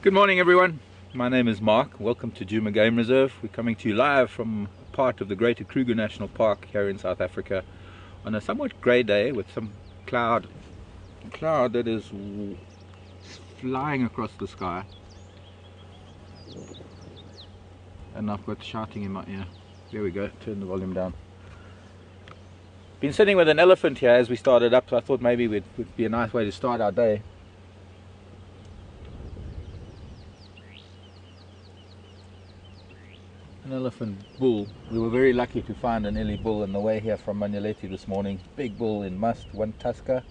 Good morning everyone, my name is Mark. Welcome to Djuma Game Reserve. We're coming to you live from part of the Greater Kruger National Park here in South Africa on a somewhat grey day with some cloud that is flying across the sky, and I've got shouting in my ear. There we go, turn the volume down. Been sitting with an elephant here as we started up, so I thought maybe it would be a nice way to start our day. An elephant bull. We were very lucky to find an Ellie bull on the way here from Manuleti this morning. Big bull in must, one tusker.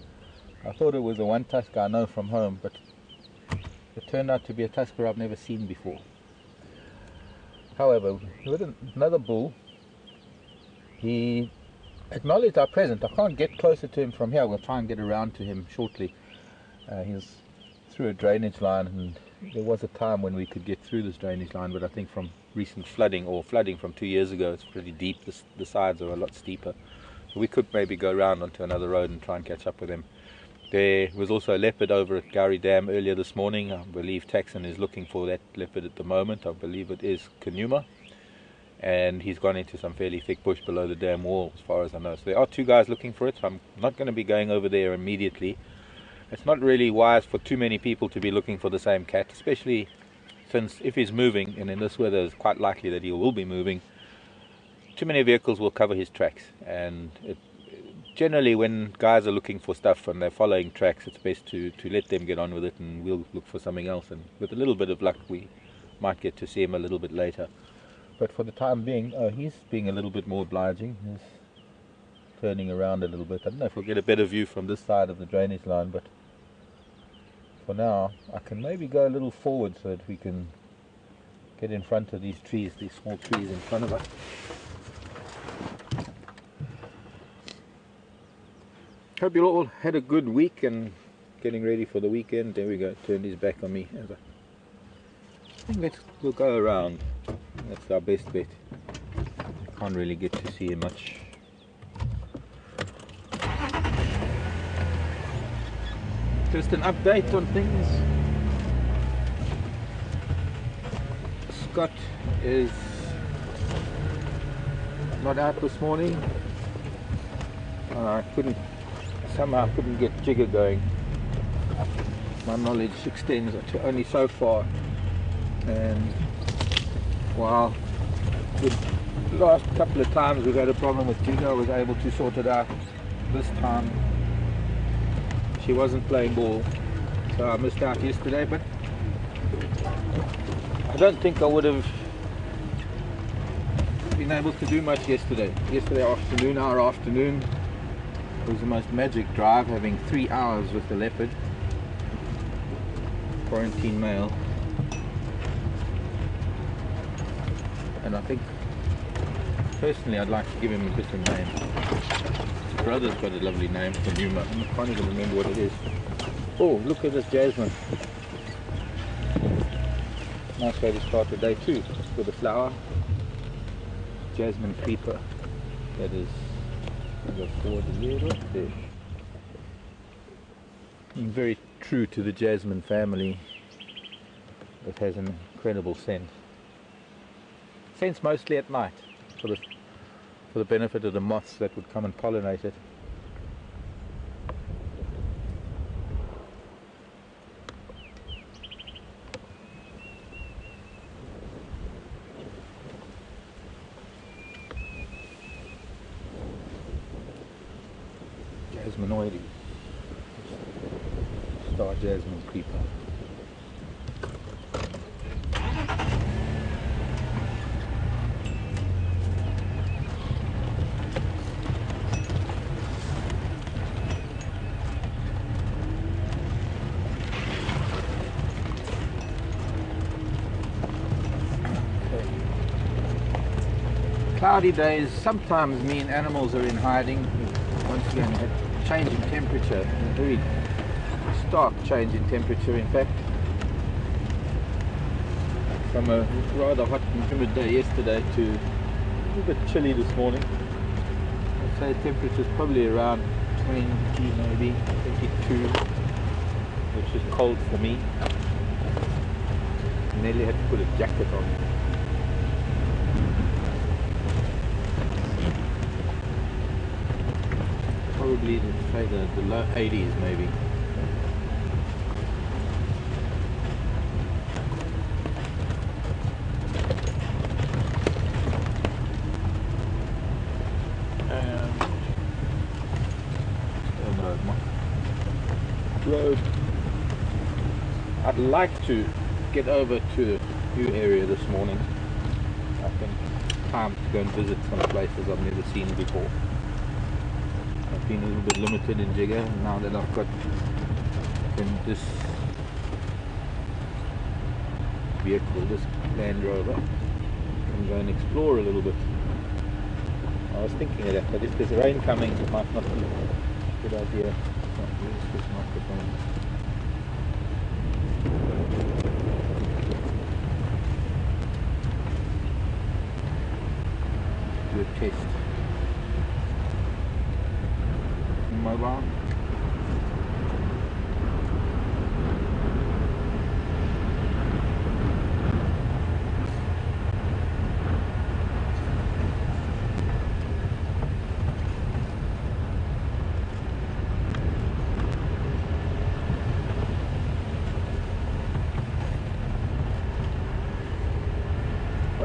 I thought it was a one tusker I know from home, but it turned out to be a tusker I've never seen before. However, with another bull, he acknowledged our presence. I can't get closer to him from here. We'll try and get around to him shortly. He's through a drainage line, and there was a time when we could get through this drainage line, but I think from recent flooding from 2 years ago, it's pretty deep. The sides are a lot steeper, so we could maybe go around onto another road and try and catch up with him. There was also a leopard over at Gowrie Dam earlier this morning. I believe Taxon is looking for that leopard at the moment. I believe it is Djuma, and he's gone into some fairly thick bush below the dam wall as far as I know. So there are two guys looking for it, so I'm not going to be going over there immediately. It's not really wise for too many people to be looking for the same cat, especially since if he's moving, and in this weather it's quite likely that he will be moving, too many vehicles will cover his tracks. And generally when guys are looking for stuff and they're following tracks, it's best to let them get on with it, and we'll look for something else, and with a little bit of luck we might get to see him a little bit later. But for the time being, he's being a little bit more obliging. He's turning around a little bit. I don't know if we'll get a better view from this side of the drainage line, but for now I can maybe go a little forward so that we can get in front of these trees, these small trees in front of us. Hope you all had a good week and getting ready for the weekend. There we go, turned his back on me. I think we'll go around. That's our best bet. Can't really get to see him much. Just an update on things. Scott is not out this morning. I somehow couldn't get Jigger going. My knowledge extends to only so far, and while the last couple of times we've had a problem with Jigger, I was able to sort it out. This time she wasn't playing ball, so I missed out yesterday, but I don't think I would have been able to do much yesterday. Yesterday afternoon, our afternoon, was the most magic drive, having 3 hours with the leopard, quarantine male, and I think personally I'd like to give him a different name. His brother's got a lovely name for Djuma. I can't even remember what it is. Oh, look at this jasmine. Nice way to start the day too, with a flower. Jasmine creeper. That is, go forward a little there. And very true to the jasmine family. It has an incredible scent. Scents mostly at night, for the benefit of the moths that would come and pollinate it. Jasminoides, star jasmine creeper. Cloudy days sometimes mean animals are in hiding. Once again, a change in temperature, a very stark change in temperature in fact. From a rather hot and humid day yesterday to a little bit chilly this morning. I'd say temperature's probably around 20, maybe 22, which is cold for me. nearly had to put a jacket on. Probably, say, the low 80s maybe. Road. I'd like to get over to a new area this morning. I think time to go and visit some places I've never seen before. I've been a little bit limited in Jigga, and now that I've got this vehicle, this Land Rover, I can go and explore a little bit. I was thinking of that, but if there's rain coming, it might not be a good idea. Where's this microphone? Do a test. Mobile.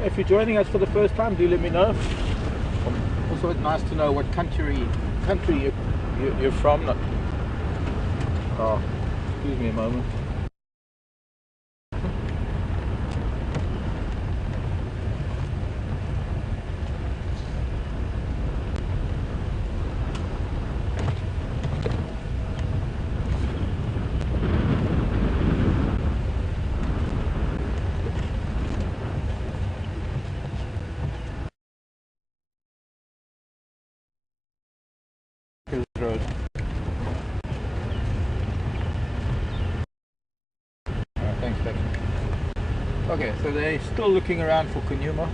If you're joining us for the first time, do let me know. Also, it's nice to know what country you're from. Oh, excuse me a moment. Road. Thanks, Becky. Okay, so they're still looking around for Djuma.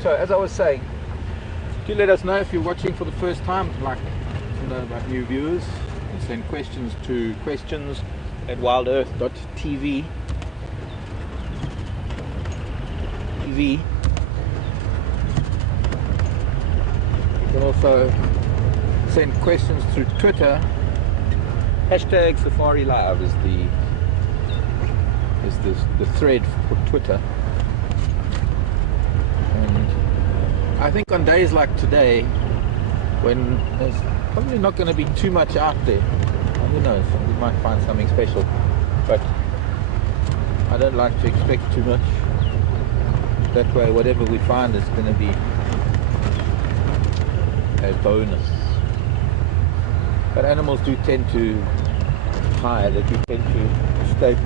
So as I was saying, do let us know if you're watching for the first time. I'd like to know about new viewers. You can send questions to questions@WildEarthTV. You can also send questions through Twitter. #SafariLive is the thread for Twitter. And I think on days like today, when there's probably not going to be too much out there, who knows, we might find something special, but I don't like to expect too much. That way, whatever we find is going to be a bonus. But animals do tend to hide, they do tend to stay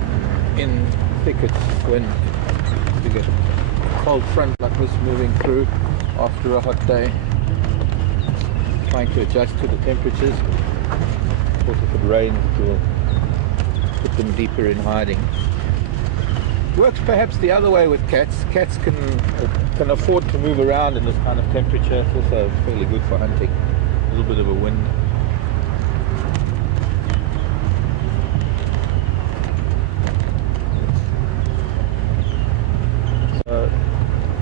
in thickets when you get a cold front like this moving through after a hot day, trying to adjust to the temperatures. Of course, if it rains, it will put them deeper in hiding. Works perhaps the other way with cats. Cats can afford to move around in this kind of temperature. It's also fairly good for hunting. A little bit of a wind. So,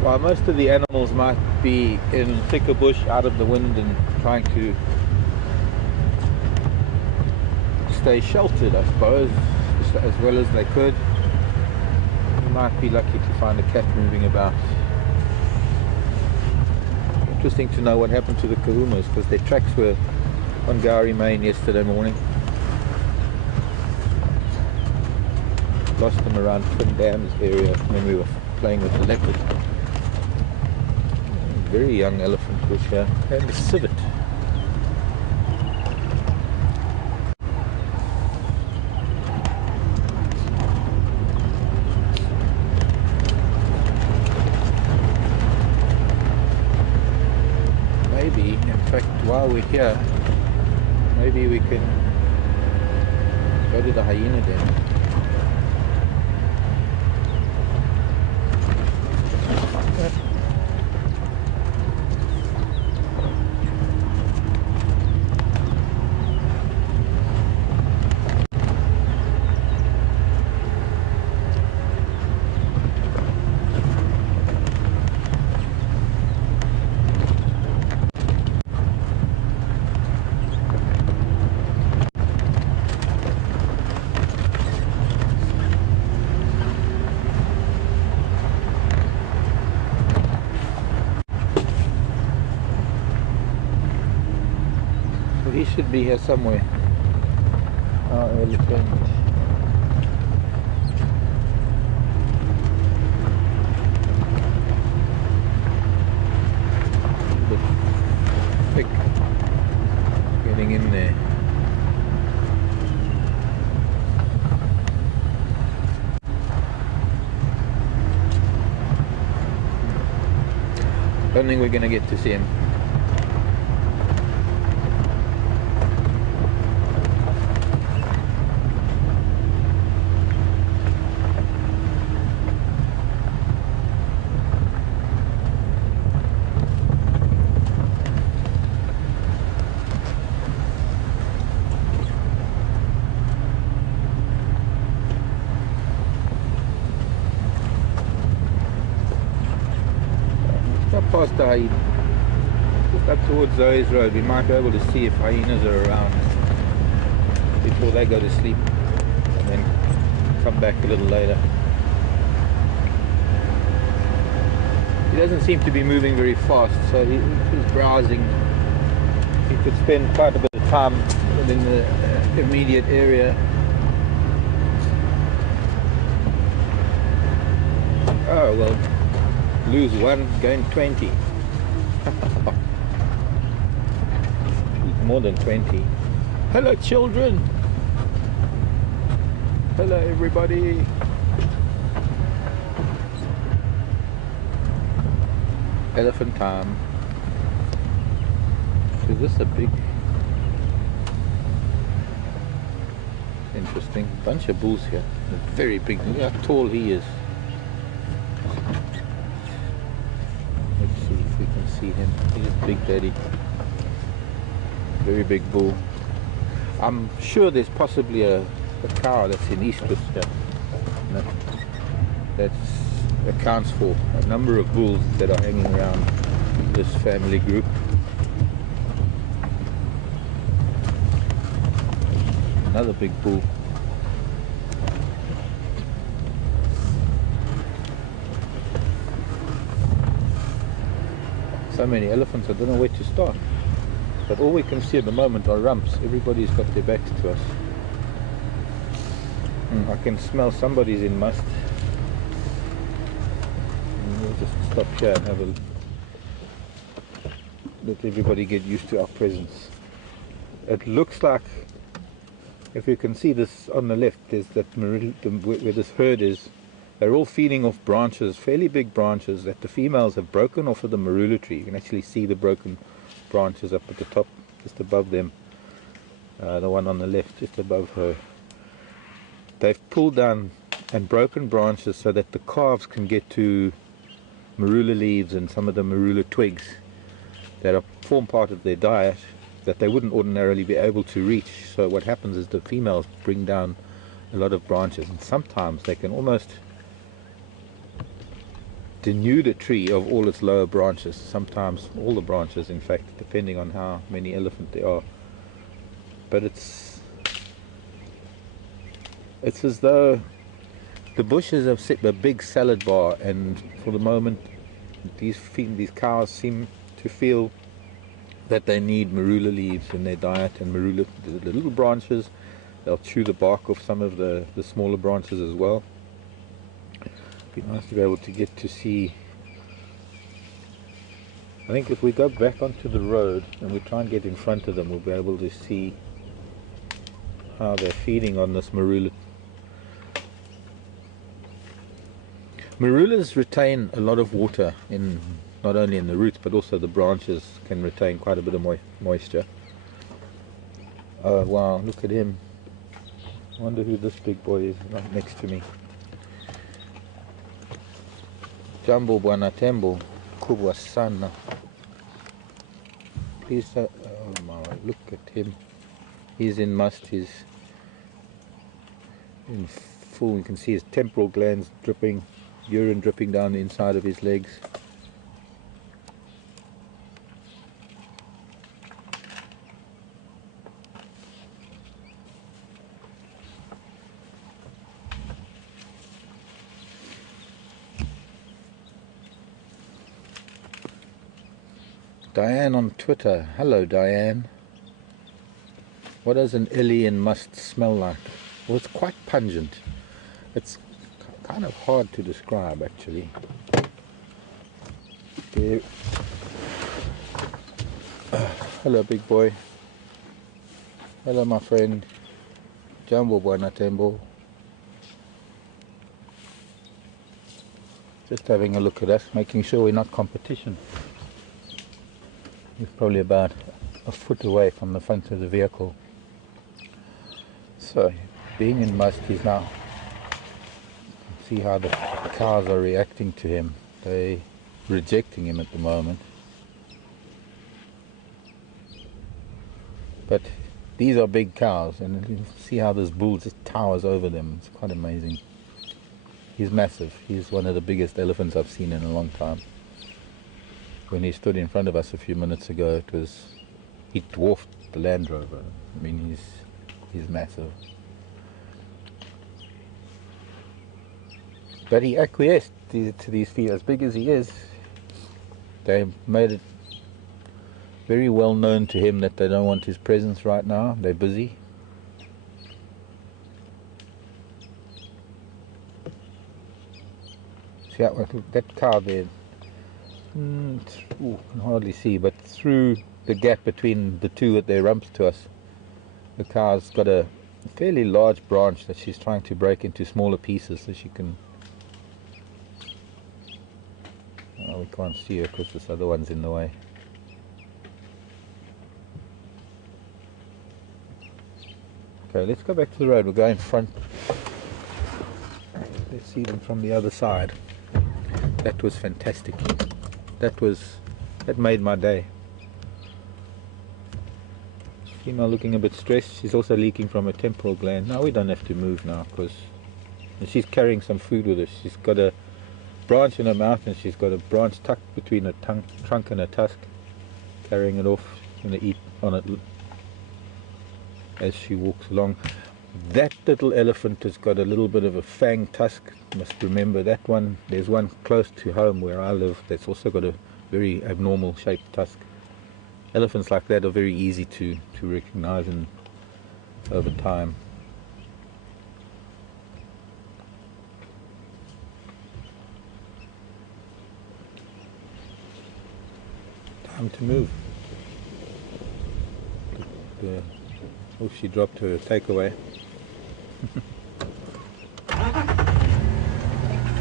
while most of the animals might be in thicker bush, out of the wind, and trying to stay sheltered, I suppose, as well as they could, might be lucky to find a cat moving about. Interesting to know what happened to the kahumas, because their tracks were on Gowrie Main yesterday morning. Lost them around Twin Dams area when we were playing with the leopard. Very young elephant bush here, and a civet. In fact, while we're here, maybe we can go to the hyena den. should be here somewhere. Our elephant. A bit thick getting in there. Don't think we're going to get to see him. Past the hyena, just up towards Zoe's Road, we might be able to see if hyenas are around before they go to sleep, and then come back a little later. He doesn't seem to be moving very fast, so he's browsing. He could spend quite a bit of time within the immediate area. Oh well. Lose one, gain 20. More than 20. Hello children. Hello everybody. Elephant time. Is this a big... Interesting. Bunch of bulls here. A very big. Look how tall he is. We can see him. He's Big Daddy. Very big bull. I'm sure there's possibly a cow that's in estrus here. That accounts for a number of bulls that are hanging around this family group. Another big bull. So many elephants, I don't know where to start. But all we can see at the moment are rumps. Everybody's got their backs to us. I can smell somebody's in must. And we'll just stop here and have a let everybody get used to our presence. It looks like, if you can see this on the left, there's that where this herd is. They're all feeding off branches, fairly big branches that the females have broken off of the marula tree. You can actually see the broken branches up at the top, just above them. The one on the left, just above her. They've pulled down and broken branches so that the calves can get to marula leaves and some of the marula twigs that form part of their diet that they wouldn't ordinarily be able to reach. So what happens is the females bring down a lot of branches, and sometimes they can almost denude a tree of all its lower branches, sometimes all the branches in fact, depending on how many elephant there are. But it's as though the bushes have set a big salad bar, and for the moment these cows seem to feel that they need marula leaves in their diet, and marula, the little branches, they'll chew the bark off some of the smaller branches as well. Be nice to be able to get to see. I think if we go back onto the road and we try and get in front of them, we'll be able to see how they're feeding on this marula. Marulas retain a lot of water, in not only in the roots but also the branches can retain quite a bit of moisture. Oh wow, look at him. I wonder who this big boy is right next to me. Jambo Bwana Tembo kubwa sana. Please, oh my, look at him. He's in must, he's in full. You can see his temporal glands dripping, urine dripping down the inside of his legs. Diane on Twitter. Hello Diane. What does an alien must smell like? Well, it's quite pungent. It's kind of hard to describe, actually. There. Hello, big boy. Hello, my friend. Jambo Bwana Tembo. Just having a look at us, making sure we're not competition. He's probably about a foot away from the front of the vehicle. So, being in muskies now, see how the cows are reacting to him. They're rejecting him at the moment. But these are big cows, and you see how this bull just towers over them. It's quite amazing. He's massive. He's one of the biggest elephants I've seen in a long time. When he stood in front of us a few minutes ago, he dwarfed the Land Rover. I mean, he's massive. But he acquiesced to these feet. As big as he is, they made it very well known to him that they don't want his presence right now. They're busy. See that cow there? Ooh, can hardly see, but through the gap between the two at their rumps to us, the cow's got a fairly large branch that she's trying to break into smaller pieces so she can... Oh, we can't see her because this other one's in the way. Okay, let's go back to the road. We'll go in front. Let's see them from the other side. That was fantastic. That made my day. Female looking a bit stressed. She's also leaking from her temporal gland. Now we don't have to move now because she's carrying some food with her. She's got a branch in her mouth and she's got a branch tucked between her trunk and her tusk, carrying it off. She's going to eat on it as she walks along. That little elephant has got a little bit of a fang tusk. You must remember that one. There's one close to home where I live that's also got a very abnormal shaped tusk. Elephants like that are very easy to recognize and over time. Time to move. Oh, she dropped her takeaway.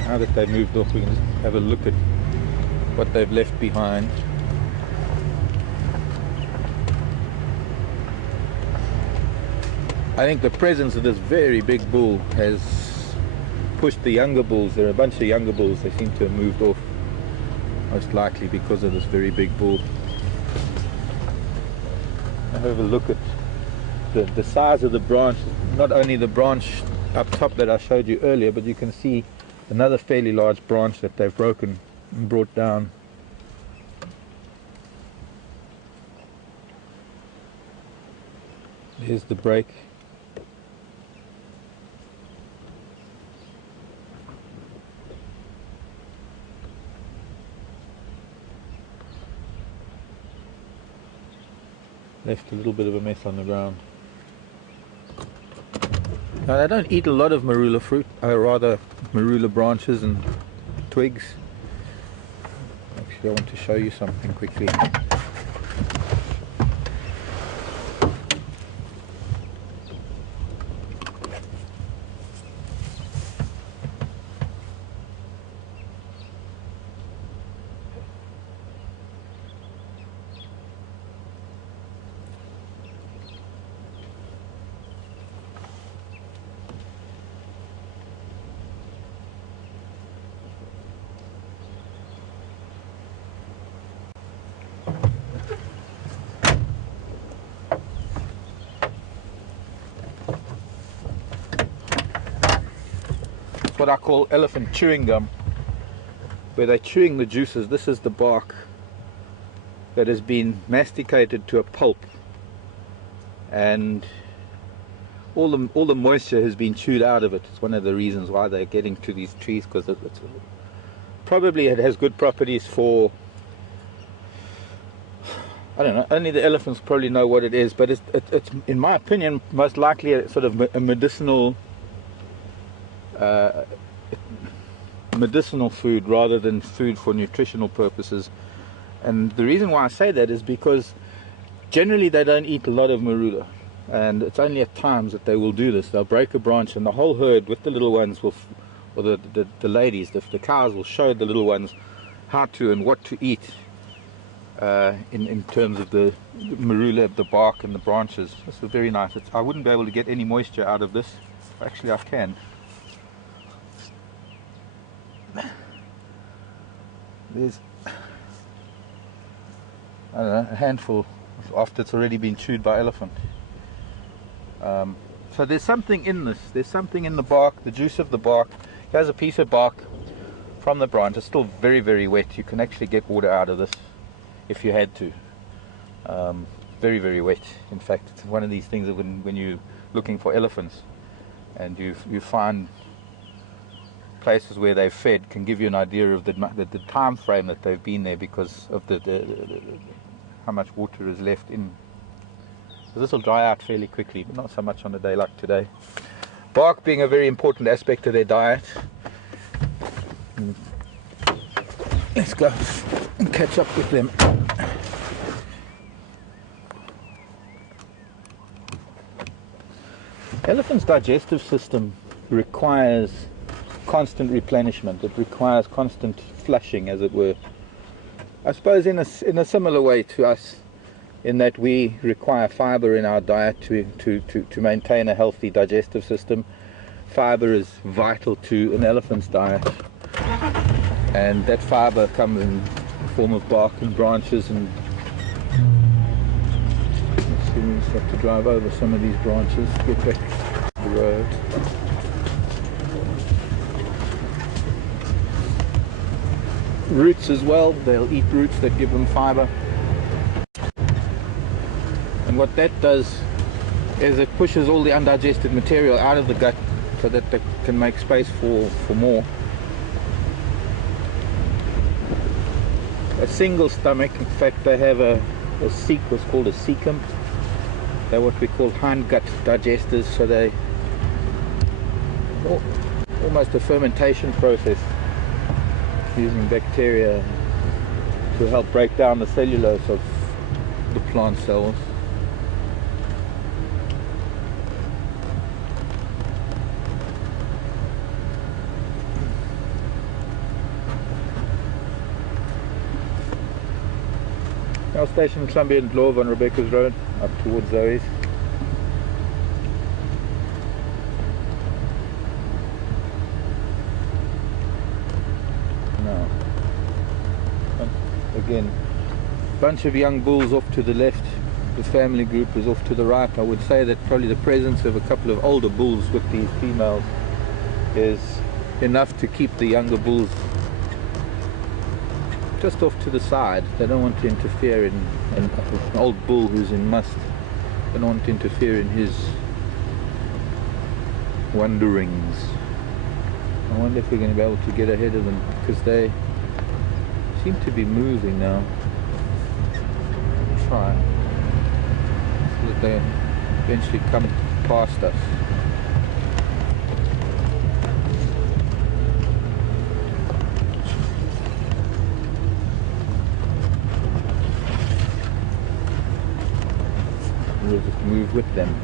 Now that they've moved off, we can just have a look at what they've left behind. I think the presence of this very big bull has pushed the younger bulls. There are a bunch of younger bulls. They seem to have moved off, most likely because of this very big bull. Now have a look at the size of the branch. Not only the branch up top that I showed you earlier, but you can see another fairly large branch that they've broken and brought down. Here's the break. Left a little bit of a mess on the ground. Now they don't eat a lot of marula fruit, or rather marula branches and twigs. Actually, I want to show you something quickly. What I call elephant chewing gum, where they're chewing the juices. This is the bark that has been masticated to a pulp, and all the moisture has been chewed out of it. It's one of the reasons why they're getting to these trees, because it has good properties for I don't know, only the elephants probably know what it is, but it's in my opinion, most likely a sort of a medicinal food rather than food for nutritional purposes. And the reason why I say that is because generally they don't eat a lot of marula, and it's only at times that they will do this. They'll break a branch and the whole herd with the little ones will, or the ladies, the cows will show the little ones how to and what to eat in terms of the marula, the bark and the branches. This is very nice. I wouldn't be able to get any moisture out of this. Actually I can. There's, I don't know, a handful after it's already been chewed by elephant. So there's something in this. There's something in the bark, the juice of the bark. Here's a piece of bark from the branch. It's still very, very wet. You can actually get water out of this if you had to. Very, very wet. In fact, it's one of these things that when you're looking for elephants and you find places where they've fed, can give you an idea of the time frame that they've been there because of how much water is left in. So this will dry out fairly quickly, but not so much on a day like today. Bark being a very important aspect of their diet. Let's go and catch up with them. Elephant's digestive system requires constant replenishment. It requires constant flushing, as it were. I suppose in a similar way to us, in that we require fiber in our diet to maintain a healthy digestive system. Fiber is vital to an elephant's diet, and that fiber comes in the form of bark and branches. And let's see, we just have to drive over some of these branches to get back to the road. Roots as well, they'll eat roots that give them fiber. And what that does is it pushes all the undigested material out of the gut so that they can make space for more. A single stomach, in fact they have what's called a cecum. They're what we call hindgut digesters, so they almost a fermentation process using bacteria to help break down the cellulose of the plant cells. Our station is Columbia and Glove on Rebecca's Road, up towards Zoe's. Now, again, bunch of young bulls off to the left. The family group is off to the right. I would say that probably the presence of a couple of older bulls with these females is enough to keep the younger bulls just off to the side. They don't want to interfere in an old bull who's in must. They don't want to interfere in his wanderings. I wonder if we're going to be able to get ahead of them, because they seem to be moving now. Try so that they eventually come past us. We'll just move with them.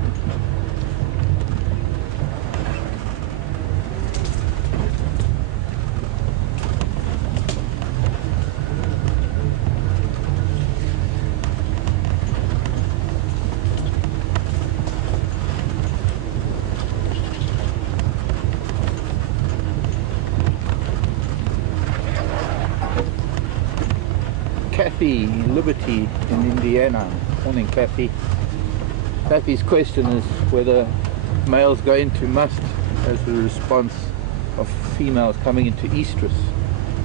Kathy, Liberty in Indiana. Morning, Kathy. Kathy's question is whether males go into must as a response of females coming into estrus.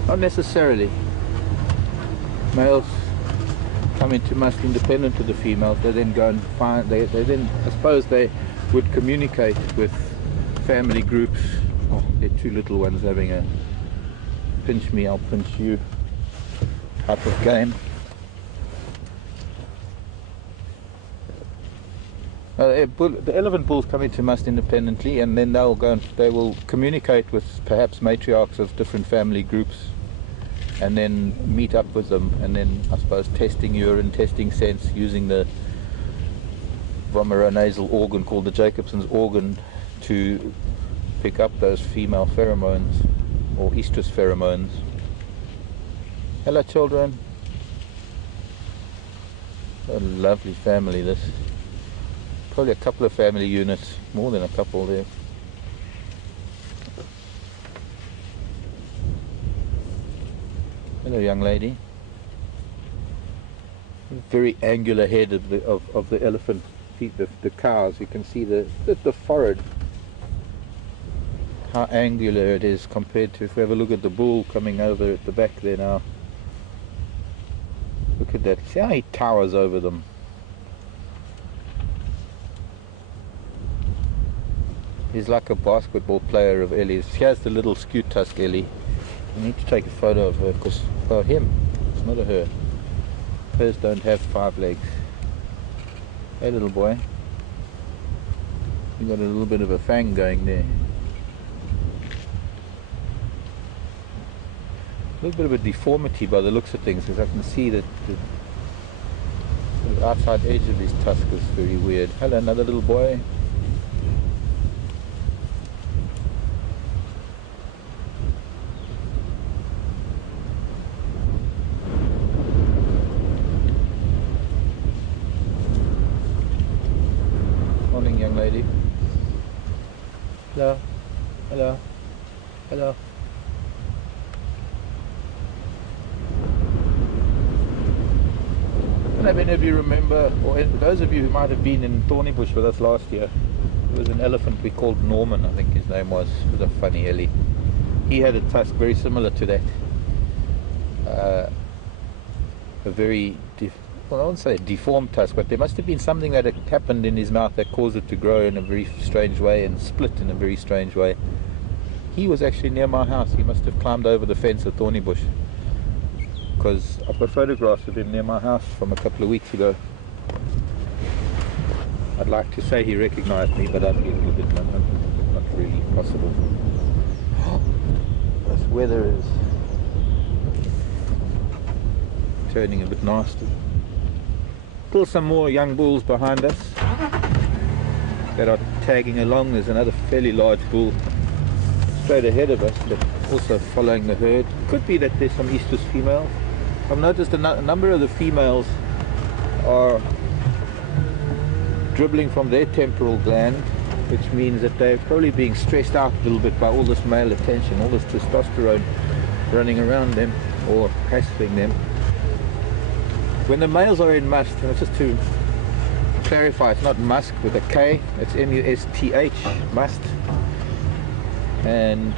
Not necessarily. Males come into must independent of the females. They then go and find, they then, I suppose they would communicate with family groups. Oh, they're two little ones having a pinch me, I'll pinch you type of game. The elephant bulls come into must independently, and then they'll go and they will communicate with perhaps matriarchs of different family groups, and then meet up with them, and then I suppose testing urine, testing scents, using the vomeronasal organ called the Jacobson's organ to pick up those female pheromones or estrus pheromones. Hello children. A lovely family this. Probably a couple of family units, more than a couple there. Hello young lady. Very angular head of the elephant, the cows. You can see the forehead, how angular it is compared to, if we have a look at the bull coming over at the back there now. Look at that, see how he towers over them. He's like a basketball player of Ellie's. Here's the little skewed tusk Ellie. I need to take a photo of her, because, oh, him, it's not a her. Hers don't have 5 legs. Hey little boy. You got a little bit of a fang going there. A little bit of a deformity by the looks of things, because I can see that the outside edge of his tusk is very weird. Hello, another little boy. Morning, young lady. Hello. Hello. Hello. I don't know if any of you remember, or those of you who might have been in Thornybush with us last year, there was an elephant we called Norman, I think his name was. It was a funny Ellie. He had a tusk very similar to that. A very, well, I won't say a deformed tusk, but there must have been something that had happened in his mouth that caused it to grow in a very strange way and split in a very strange way. He was actually near my house. He must have climbed over the fence at Thornybush, because I've got photographs of him near my house from a couple of weeks ago. I'd like to say he recognized me, but I feel a bit not really possible. This weather is turning a bit nasty. Still some more young bulls behind us that are tagging along. There's another fairly large bull straight ahead of us, but also following the herd. Could be that there's some estrus females. I've noticed a number of the females are dribbling from their temporal gland, which means that they're probably being stressed out a little bit by all this male attention, all this testosterone running around them or hassling them. When the males are in must, and just to clarify, it's not musk with a K, it's M-U-S-T-H, must. And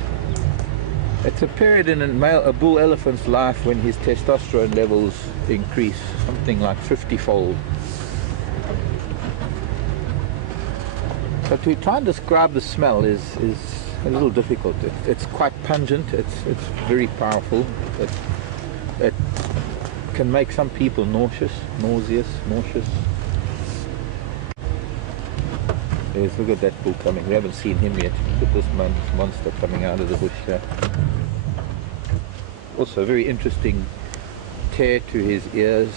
it's a period in a bull elephant's life when his testosterone levels increase, something like 50-fold. So to try and describe the smell is a little difficult. It's quite pungent, it's very powerful. It can make some people nauseous. Yes, look at that bull coming. We haven't seen him yet. Look at this monster coming out of the bush here. Also a very interesting tear to his ears.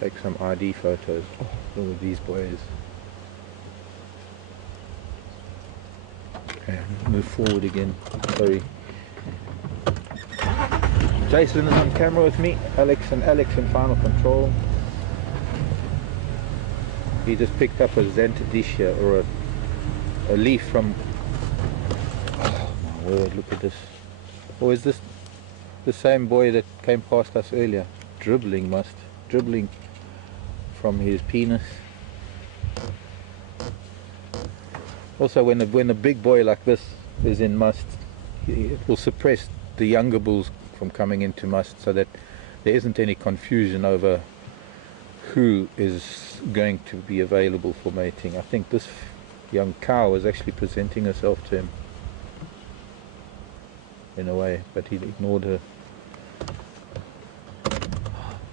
Take some ID photos. Oh, look at these boys. Okay, move forward again. Sorry. Jason is on camera with me. Alex in final control. He just picked up a Xanthodecia, or a leaf from, oh my word, look at this. Or is this the same boy that came past us earlier? Dribbling from his penis. Also, when a big boy like this is in must, it will suppress the younger bulls from coming into must, so that there isn't any confusion over who is going to be available for mating. I think this young cow was actually presenting herself to him in a way, but he ignored her.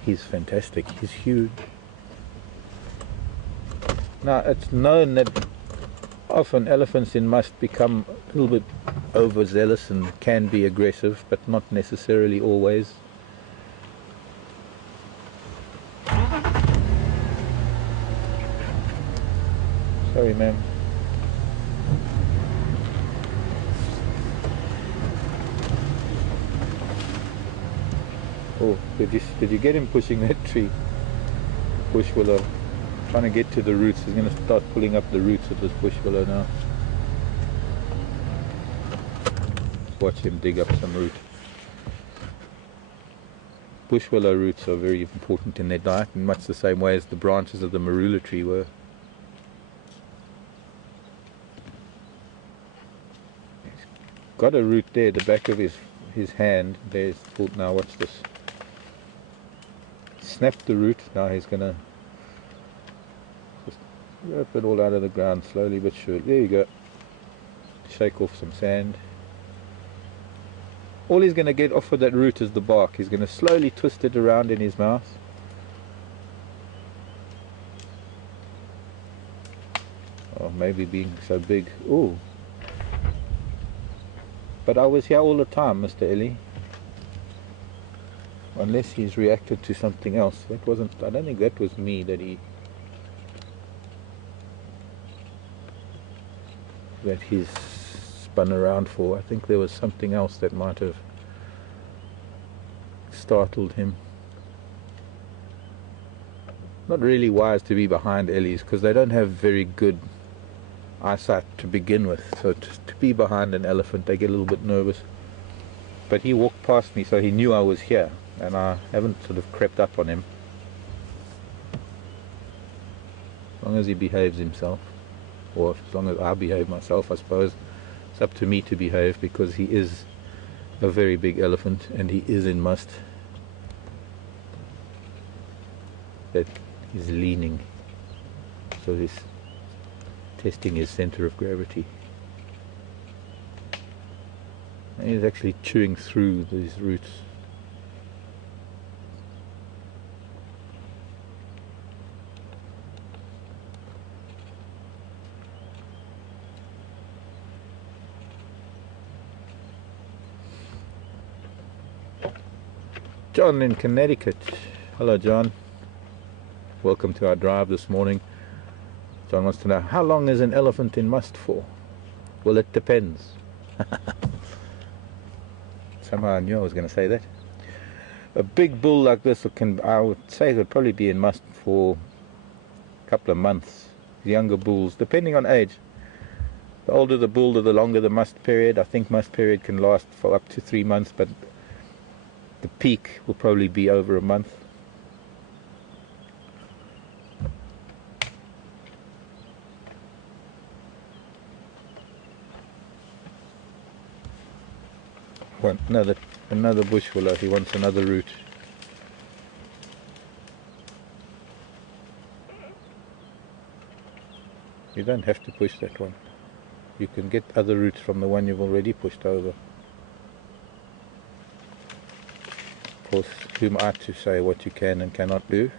He's fantastic. He's huge. Now, it's known that often elephants in must become a little bit overzealous and can be aggressive, but not necessarily always. Sorry, ma'am. Oh, did you get him pushing that tree? Bush willow. Trying to get to the roots. He's going to start pulling up the roots of this bush willow now. Watch him dig up some root. Bush willow roots are very important in their diet, in much the same way as the branches of the marula tree were. He's got a root there, the back of his hand. There's, now watch this. Snap the root. Now he's going to just rip it all out of the ground slowly but surely. There you go. Shake off some sand. All he's going to get off of that root is the bark. He's going to slowly twist it around in his mouth. Oh, maybe being so big. Ooh. But I was here all the time, Mr. Ellie. Unless he's reacted to something else. That wasn't, I don't think that was me that he's spun around for. I think there was something else that might have startled him. Not really wise to be behind Ellies because they don't have very good eyesight to begin with. So to be behind an elephant, they get a little bit nervous. But he walked past me, so he knew I was here, and I haven't sort of crept up on him. As long as he behaves himself, or as long as I behave myself, I suppose. It's up to me to behave because he is a very big elephant and he is in must. That he's leaning, so he's testing his center of gravity. And he's actually chewing through these roots. John in Connecticut. Hello, John. Welcome to our drive this morning. John wants to know, how long is an elephant in must for? Well, it depends. Somehow I knew I was going to say that. A big bull like this, I would say, could probably be in must for a couple of months. Younger bulls, depending on age. The older the bull, the longer the must period. I think must period can last for up to 3 months, but the peak will probably be over a month. Well, another bush willow. He wants another root. You don't have to push that one. You can get other roots from the one you've already pushed over. Of course, who am I to say what you can and cannot do?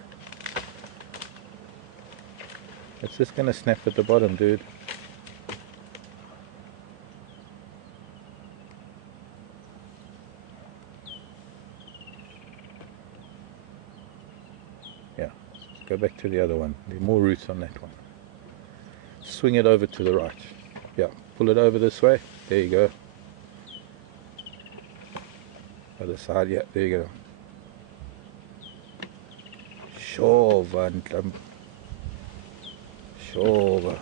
It's just going to snap at the bottom, dude. Yeah, let's go back to the other one. There are more roots on that one. Swing it over to the right. Yeah, pull it over this way. There you go. Other side, yeah, there you go. Shova. Shova.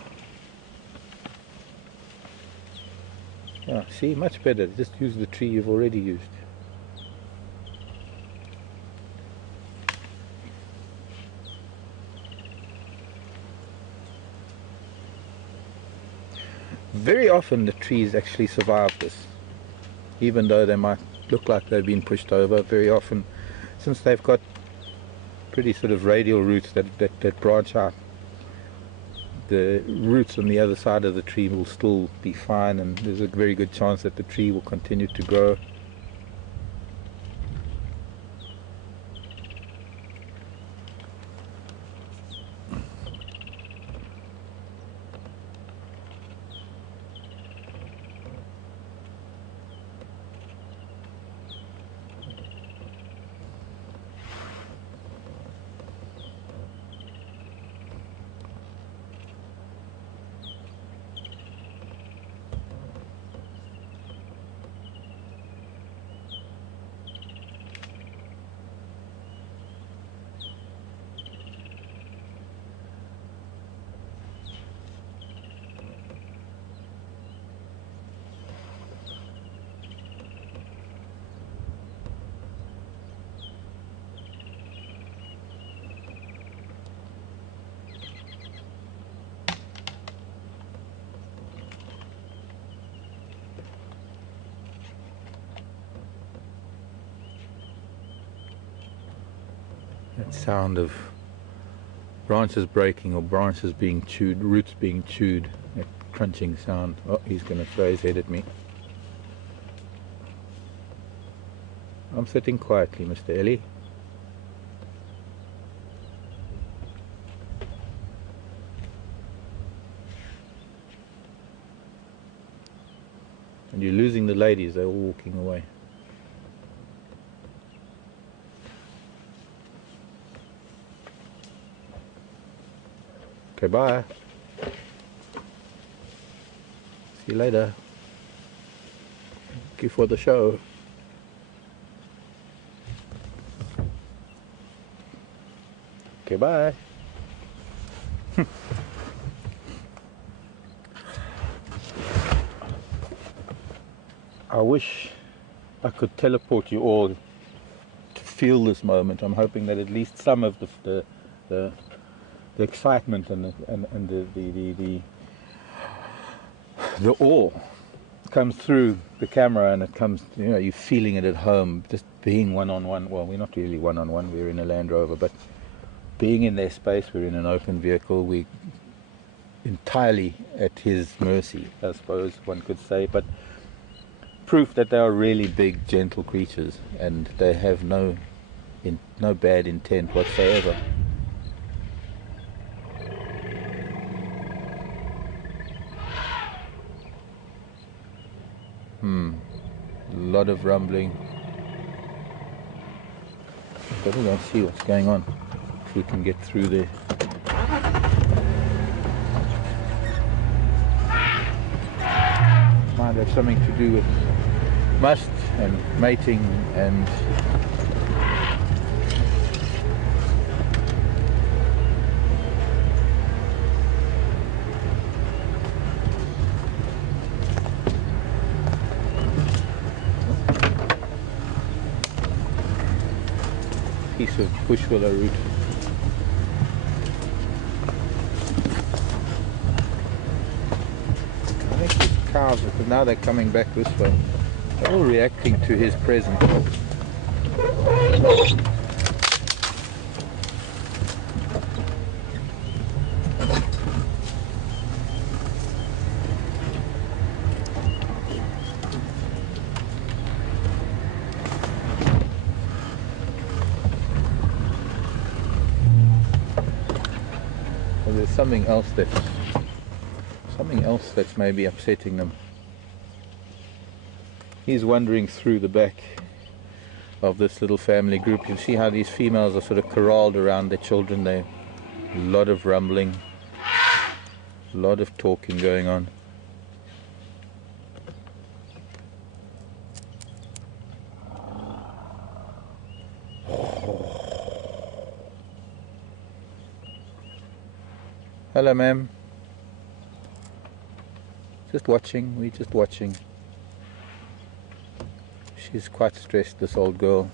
Yeah, see, much better. Just use the tree you've already used. Very often the trees actually survive this, even though they might look like they've been pushed over. Very often, since they've got pretty sort of radial roots that branch out, the roots on the other side of the tree will still be fine, and there's a very good chance that the tree will continue to grow. sound of branches breaking or branches being chewed, roots being chewed, that crunching sound. Oh, he's going to throw his head at me. I'm sitting quietly, Mr. Ellie. And you're losing the ladies, they're all walking away. Okay, bye. See you later. Thank you for the show. Okay, bye. I wish I could teleport you all to feel this moment. I'm hoping that at least some of the excitement and the awe comes through the camera, and it comes, you know, you're feeling it at home, just being one-on-one. Well, we're not really one-on-one, we're in a Land Rover, but being in their space, we're in an open vehicle, we're entirely at his mercy, I suppose one could say, but proof that they are really big, gentle creatures, and they have no bad intent whatsoever. A lot of rumbling. Better go and see what's going on, if we can get through there. Might have something to do with must and mating and piece of bush willow root. I think these cows, because now they're coming back this way, they're all reacting to his presence. There's something else that's maybe upsetting them. He's wandering through the back of this little family group. You see how these females are sort of corralled around their children. They, a lot of rumbling, a lot of talking going on. Hello, ma'am. Just watching, we're just watching. She's quite stressed, this old girl.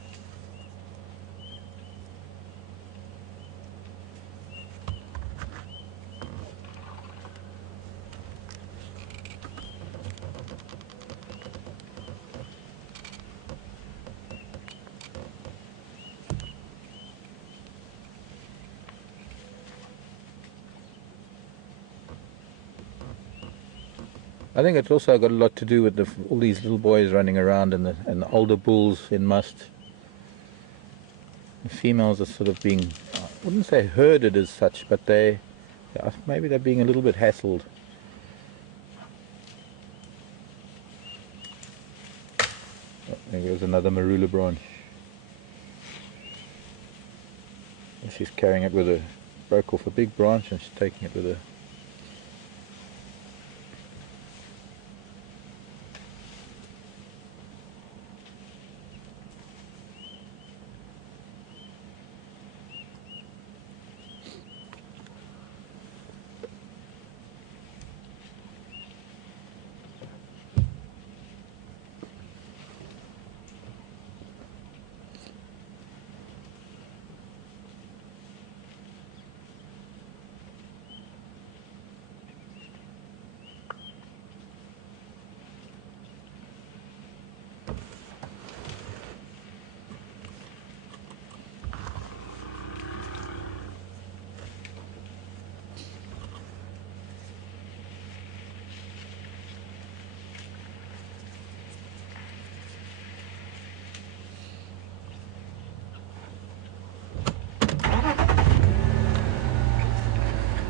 I think it's also got a lot to do with all these little boys running around and the older bulls in must. The females are sort of being, I wouldn't say herded as such, but maybe they're being a little bit hassled. Oh, there goes another marula branch. And she's carrying it with broke off a big branch and she's taking it with her.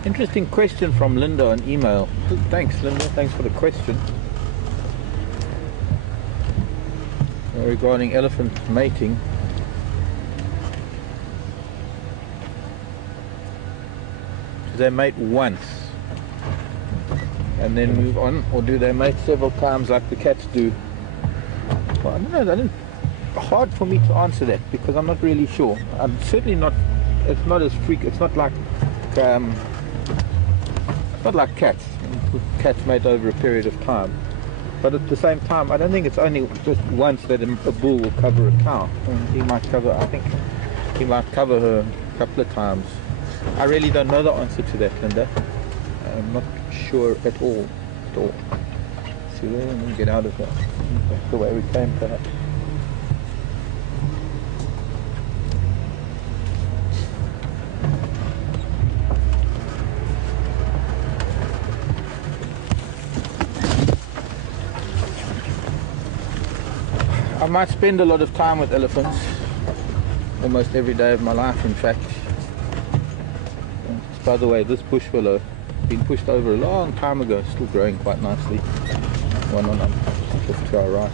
Interesting question from Linda on email. Thanks, Linda. Thanks for the question. Regarding elephant mating. Do they mate once and then move on, or do they mate several times like the cats do? Well, I don't know. Hard for me to answer that because I'm not really sure. I'm certainly not. It's not as frequent. It's not like cats. Cats mate over a period of time. But at the same time, I don't think it's only just once that a bull will cover a cow. He might cover. I think he might cover her a couple of times. I really don't know the answer to that, Linda. I'm not sure at all. See where we get out of that. That's the way we came, perhaps. I might spend a lot of time with elephants, almost every day of my life, in fact. By the way, this bush willow been pushed over a long time ago, still growing quite nicely. One on just to our right.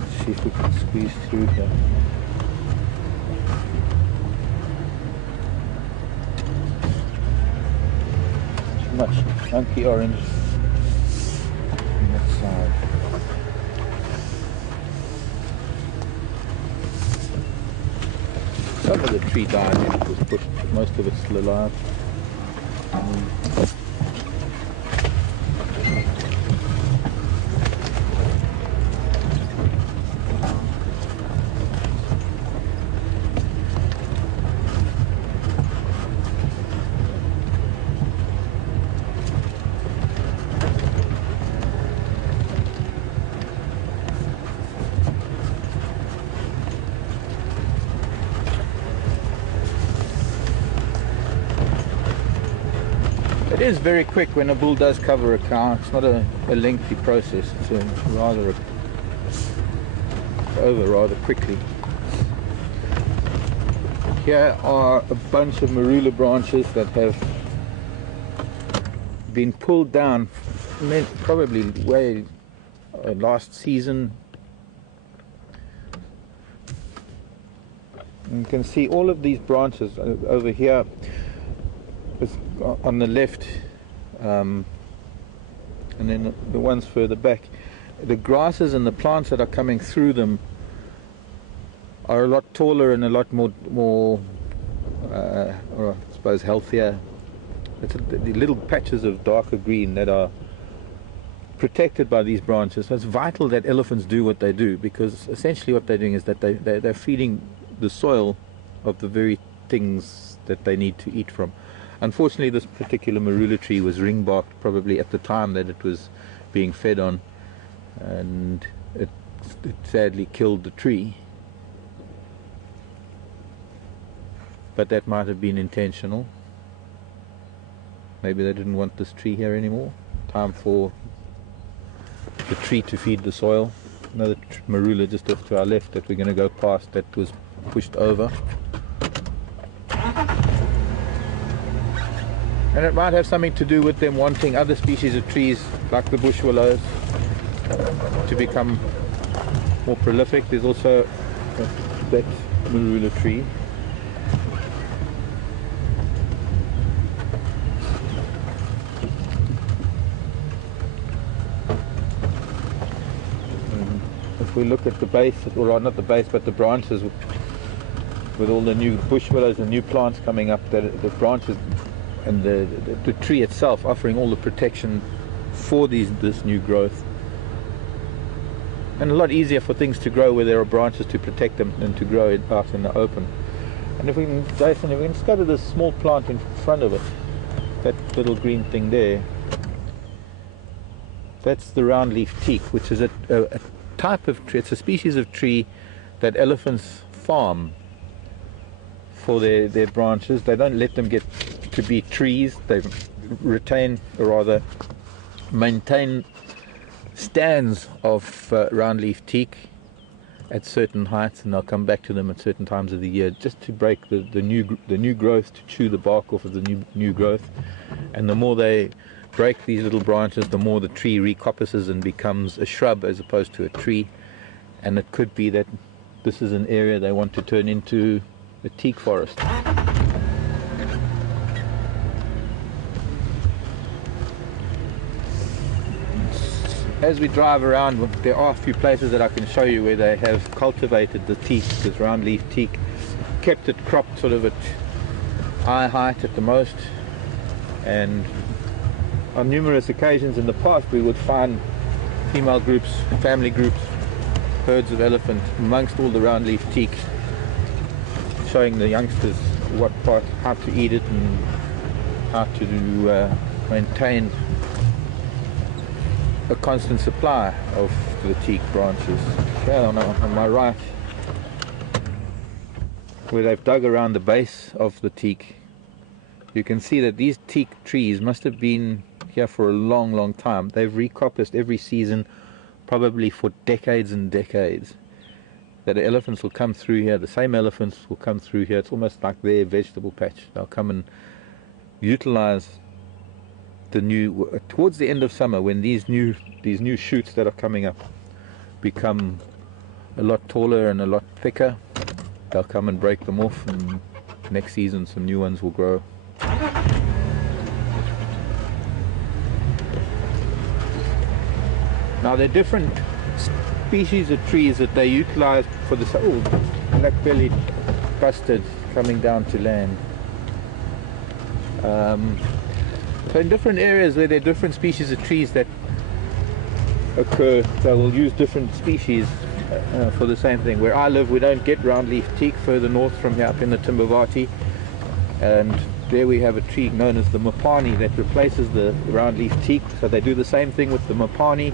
Let's see if we can squeeze through here. Too much chunky orange on that side. Some of the tree died when it was pushed, but most of it's still alive. It is very quick when a bull does cover a cow. It's not a lengthy process. It's over rather quickly. Here are a bunch of marula branches that have been pulled down probably way last season. You can see all of these branches over here on the left, and then the ones further back. The grasses and the plants that are coming through them are a lot taller and a lot more or I suppose healthier. It's the little patches of darker green that are protected by these branches. So it's vital that elephants do what they do, because essentially what they're doing is that they're feeding the soil of the very things that they need to eat from. Unfortunately, this particular marula tree was ring-barked probably at the time that it was being fed on, and it sadly killed the tree. But that might have been intentional. Maybe they didn't want this tree here anymore. Time for the tree to feed the soil. Another marula just off to our left that we're going to go past that was pushed over. And it might have something to do with them wanting other species of trees like the bush willows to become more prolific. There's also that marula tree. And if we look at the base, or not the base, but the branches, with all the new bush willows and new plants coming up, the branches and the tree itself offering all the protection for this new growth, and a lot easier for things to grow where there are branches to protect them than to grow it out in the open. And if we can, Jason, if we can just go to this small plant in front of it, that little green thing there, that's the round leaf teak, which is a type of tree. It's a species of tree that elephants farm for their branches. They don't let them get to be trees. They retain, or rather maintain, stands of round leaf teak, at certain heights, and they'll come back to them at certain times of the year just to break the new growth, to chew the bark off of the new growth. And the more they break these little branches, the more the tree recoppices and becomes a shrub as opposed to a tree. And it could be that this is an area they want to turn into a teak forest. As we drive around, there are a few places that I can show you where they have cultivated the teak, this roundleaf teak, kept it cropped sort of at eye height at the most, and on numerous occasions in the past we would find female groups, family groups, herds of elephant amongst all the roundleaf teak, showing the youngsters what part, how to eat it and how to maintain a constant supply of the teak branches. Okay, on my right, where they've dug around the base of the teak, you can see that these teak trees must have been here for a long time. They've recoppiced every season, probably for decades and decades. That the elephants will come through here, the same elephants will come through here. It's almost like their vegetable patch. They'll come and utilize the new, towards the end of summer, when these new shoots that are coming up become a lot taller and a lot thicker, they'll come and break them off, and next season some new ones will grow. Now there are different species of trees that they utilize for this. Oh, black-bellied bustard coming down to land. So in different areas where there are different species of trees that occur, they will use different species for the same thing. Where I live, we don't get roundleaf teak further north from here, up in the Timbavati, and there we have a tree known as the Mopani that replaces the roundleaf teak. So they do the same thing with the Mopani.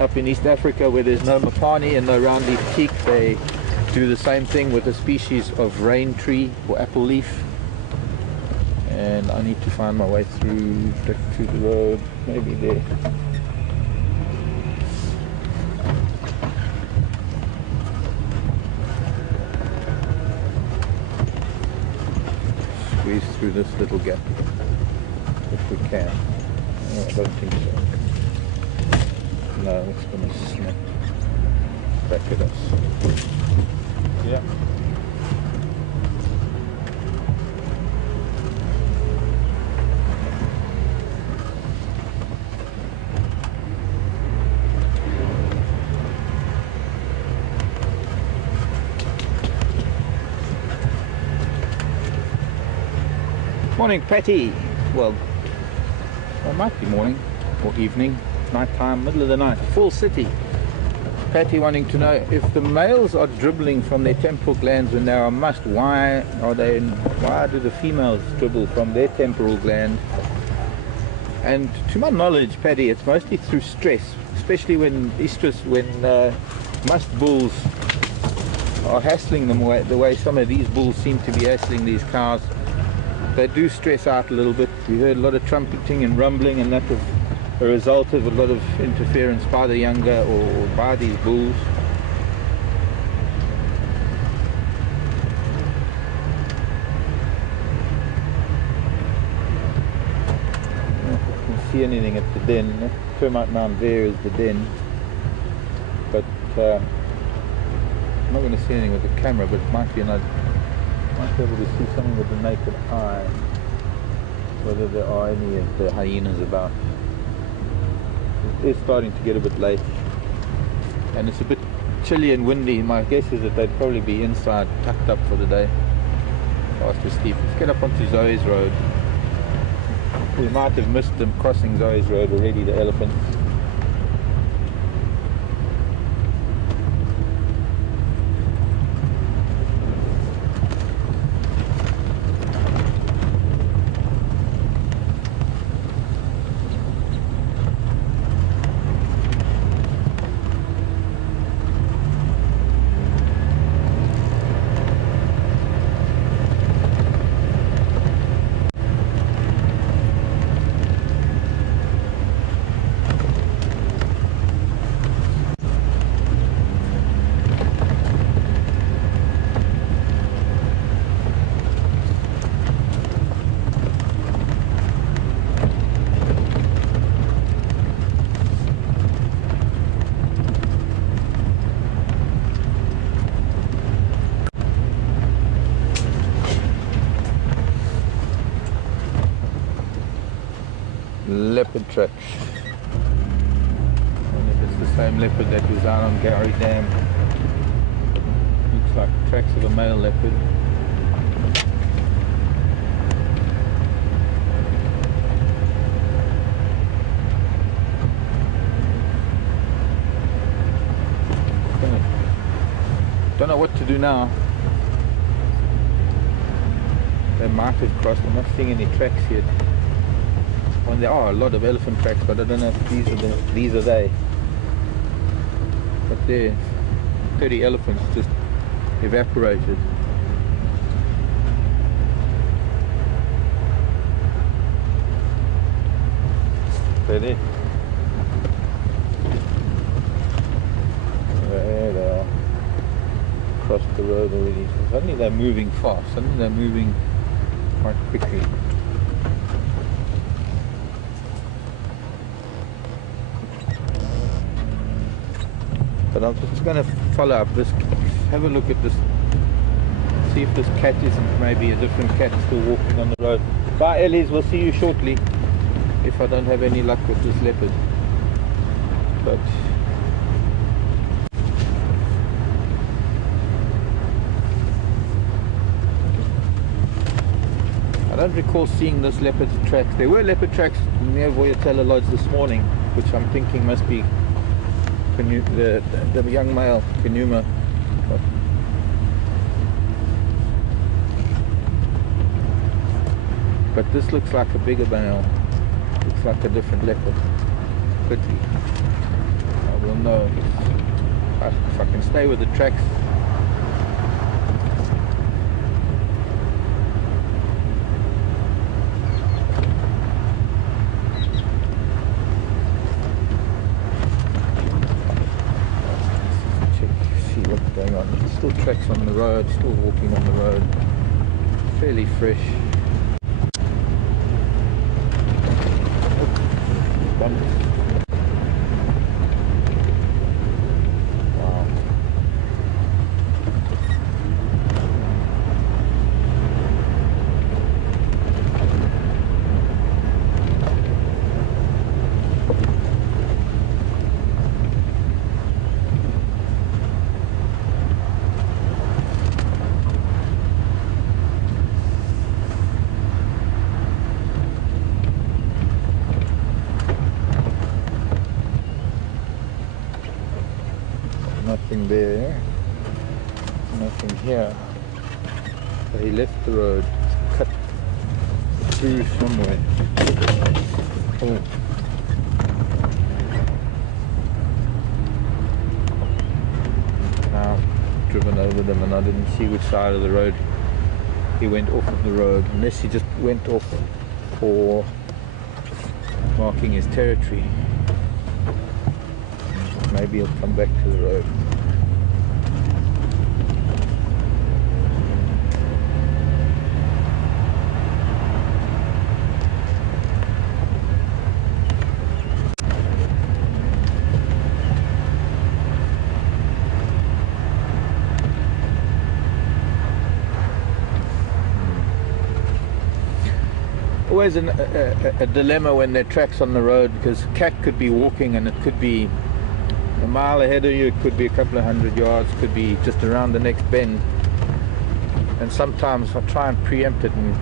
Up in East Africa, where there's no Mopani and no roundleaf teak, they do the same thing with a species of rain tree or apple leaf. And I need to find my way through to the road, maybe there. Squeeze through this little gap if we can. No, I don't think so. No, it's going to snap back at us. Yeah. Morning, Patty. Well, it might be morning or evening, night time, middle of the night, full city. Patty wanting to know if the males are dribbling from their temporal glands when they are mussed, why do the females dribble from their temporal gland? And to my knowledge, Patty, it's mostly through stress, especially when mussed bulls are hassling them the way some of these bulls seem to be hassling these cows. They do stress out a little bit. We heard a lot of trumpeting and rumbling, and that was a result of a lot of interference by the younger or by these bulls. I don't know if you can see anything at the den. That termite mound there is the den, but I'm not going to see anything with the camera, but it might be another. Might be able to see something with the naked eye, whether there are any of the hyenas about. It is starting to get a bit late, and it's a bit chilly and windy. My guess is that they'd probably be inside, tucked up for the day, fast asleep. Let's get up onto Zoe's road. We might have missed them crossing Zoe's road already, the elephants. track. And if it's the same leopard that was out on Gowrie Dam. Looks like tracks of a male leopard. Don't know what to do now. They might have crossed. I'm not seeing any tracks yet. Well, there are a lot of elephant tracks, but I don't know if these are they. But there, 30 elephants just evaporated. They're there. There they are. Crossed the road already. So suddenly they're moving fast. Suddenly they're moving quite quickly. But I'm just going to follow up this. Have a look at this. See if this cat isn't maybe a different cat still walking on the road. Bye, Ellies. We'll see you shortly. If I don't have any luck with this leopard. But I don't recall seeing this leopard tracks. There were leopard tracks near Voyatella Lodge this morning, which I'm thinking must be the young male Djuma. But this looks like a bigger male. Looks like a different leopard. Could be. I will know if I can stay with the tracks. Going on. Still tracks on the road, still walking on the road, fairly fresh. Wow. Nothing there, nothing here. So he left the road, cut through somewhere. Oh. Now I've driven over them and I didn't see which side of the road he went off of the road, unless he just went off for marking his territory. Maybe he'll come back to the road. Always a dilemma when there are tracks on the road, because a cat could be walking and it could be a mile ahead of you, it could be a couple of 100 yards, could be just around the next bend. And sometimes I try and preempt it, and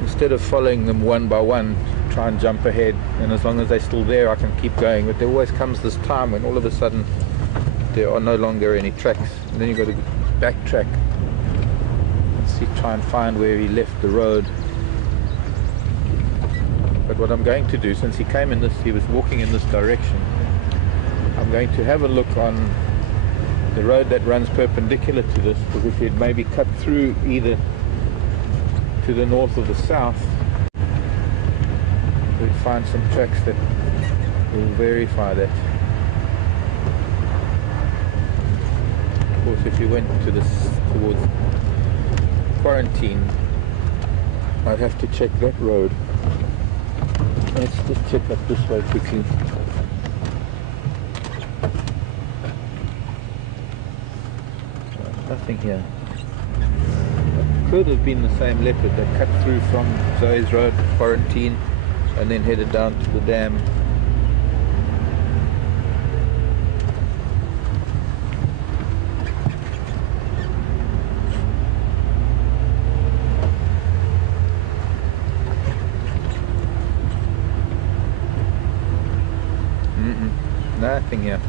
instead of following them one by one, try and jump ahead, and as long as they're still there I can keep going. But there always comes this time when all of a sudden there are no longer any tracks, and then you've got to backtrack and see, try and find where he left the road. But what I'm going to do, since he was walking in this direction, I'm going to have a look on the road that runs perpendicular to this, because if he'd maybe cut through either to the north or the south, we'd find some tracks that will verify that. Of course, if he went to towards Quarantine, I'd have to check that road. Let's just check up this way quickly. Nothing here. could have been the same leopard that cut through from Zoe's Road, Quarantine, and then headed down to the dam. Nothing here.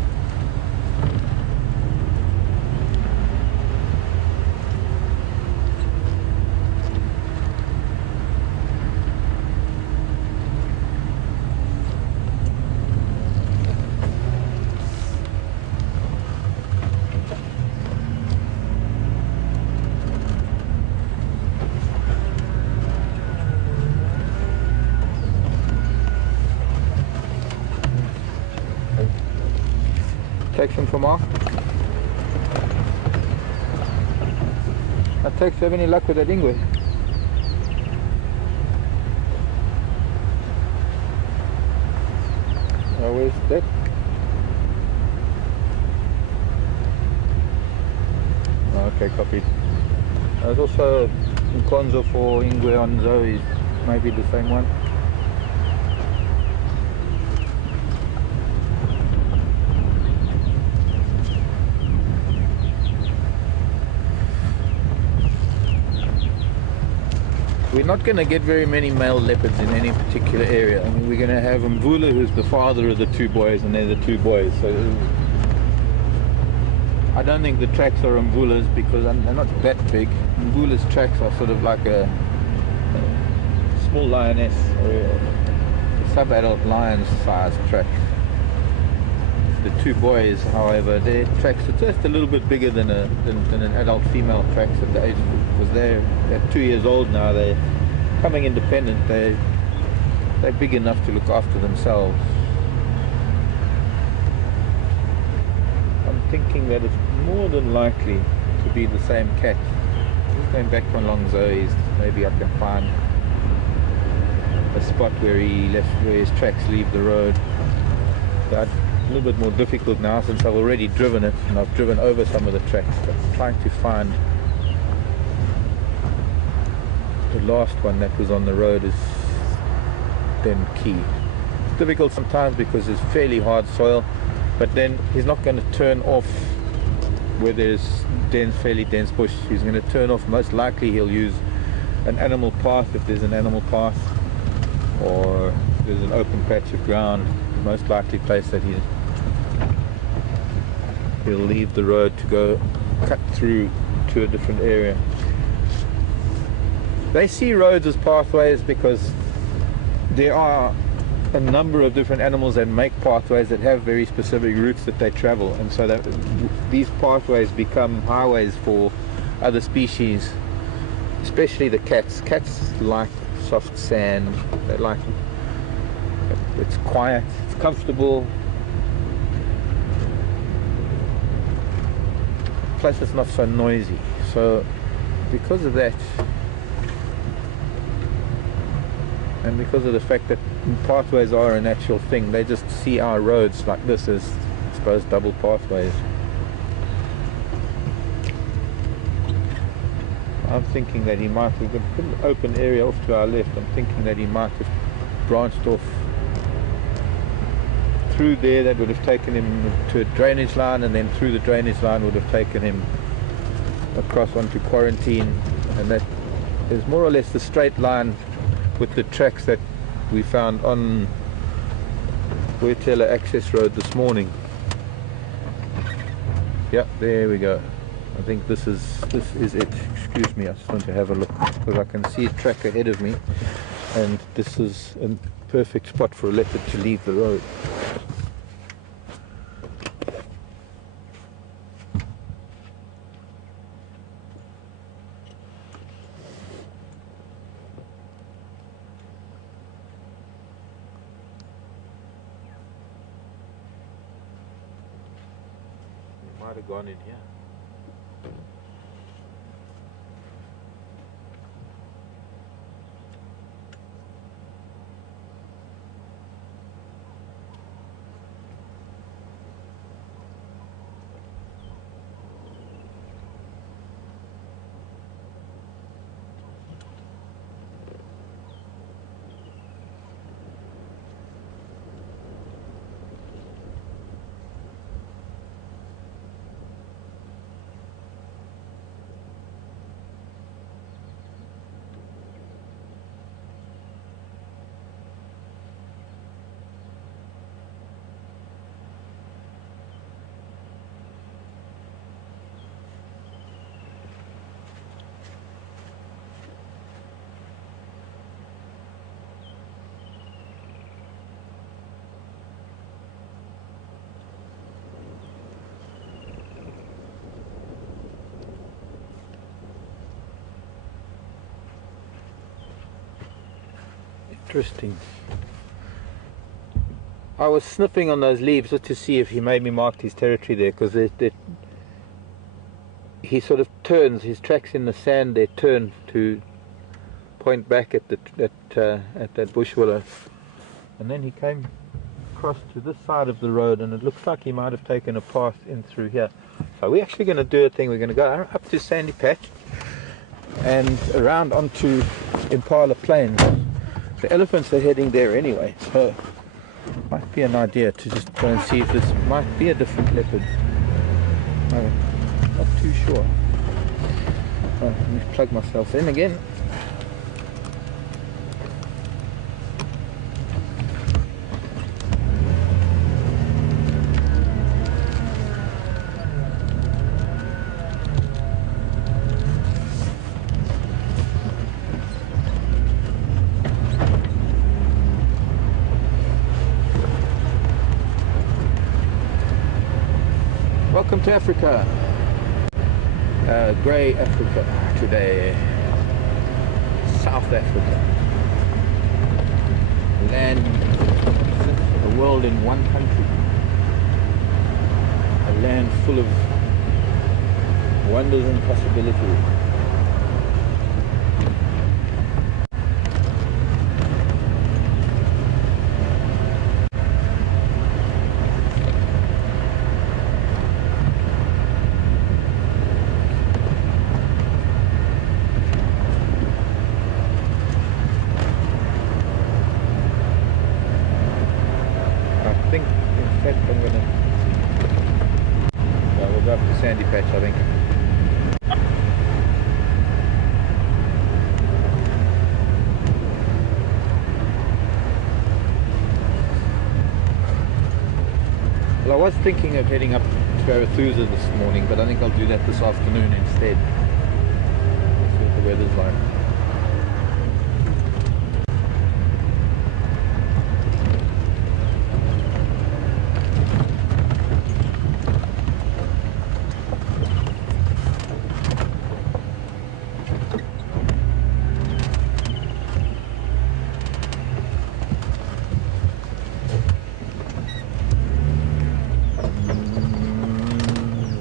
Section from off. Arathusa, have any luck with that ingwe? Oh, where's that? Okay, copied. There's also a Konzo for ingwe on Zoe's, maybe the same one. We're not going to get very many male leopards in any particular area. I mean, we're going to have Mvula, who's the father of the two boys, and they're the two boys. So I don't think the tracks are Mvula's because they're not that big. Mvula's tracks are sort of like a small lioness or a sub-adult lion's size track. The two boys, however, their tracks are just a little bit bigger than an adult female tracks at the age, because they're 2 years old now. They're coming independent. They're big enough to look after themselves. I'm thinking that it's more than likely to be the same cat. Just going back along Zoe's, maybe I can find a spot where his tracks leave the road. But a little bit more difficult now since I've already driven it and I've driven over some of the tracks, but trying to find the last one that was on the road is then key. It's difficult sometimes because it's fairly hard soil, but then he's not going to turn off where there's fairly dense bush. He's going to turn off, most likely he'll use an animal path if there's an animal path, or if there's an open patch of ground. The most likely place that he'll leave the road to go cut through to a different area. They see roads as pathways because there are a number of different animals that make pathways that have very specific routes that they travel, and so that these pathways become highways for other species, especially the cats. Cats like soft sand. They like it's quiet, it's comfortable, plus it's not so noisy. So because of that, and because of the fact that pathways are a natural thing, they just see our roads like this as, I suppose, double pathways. I'm thinking that he might have put an open area off to our left. I'm thinking that he might have branched off through there. That would have taken him to a drainage line, and then through the drainage line would have taken him across onto Quarantine, and that is more or less the straight line with the tracks that we found on Wetela Access Road this morning. Yeah, there we go. I think this is it. Excuse me, I just want to have a look because I can see a track ahead of me, and this is a perfect spot for a leopard to leave the road. Might have gone in here. Interesting. I was sniffing on those leaves just to see if he maybe marked his territory there, because he sort of turns, his tracks in the sand there turn to point back at that bush willow, and then he came across to this side of the road, and it looks like he might have taken a path in through here. So we're actually going to do a thing. We're going to go up to Sandy Patch and around onto Impala Plains. The elephants are heading there anyway, so might be an idea to just go and see if this might be a different leopard. I'm not too sure. Right, let me plug myself in again. Welcome to Africa, grey Africa today, South Africa, land of the world in one country, a land full of wonders and possibilities. Sandy Patch, I think. Well, I was thinking of heading up to Arathusa this morning, but I think I'll do that this afternoon instead. See what the weather's like.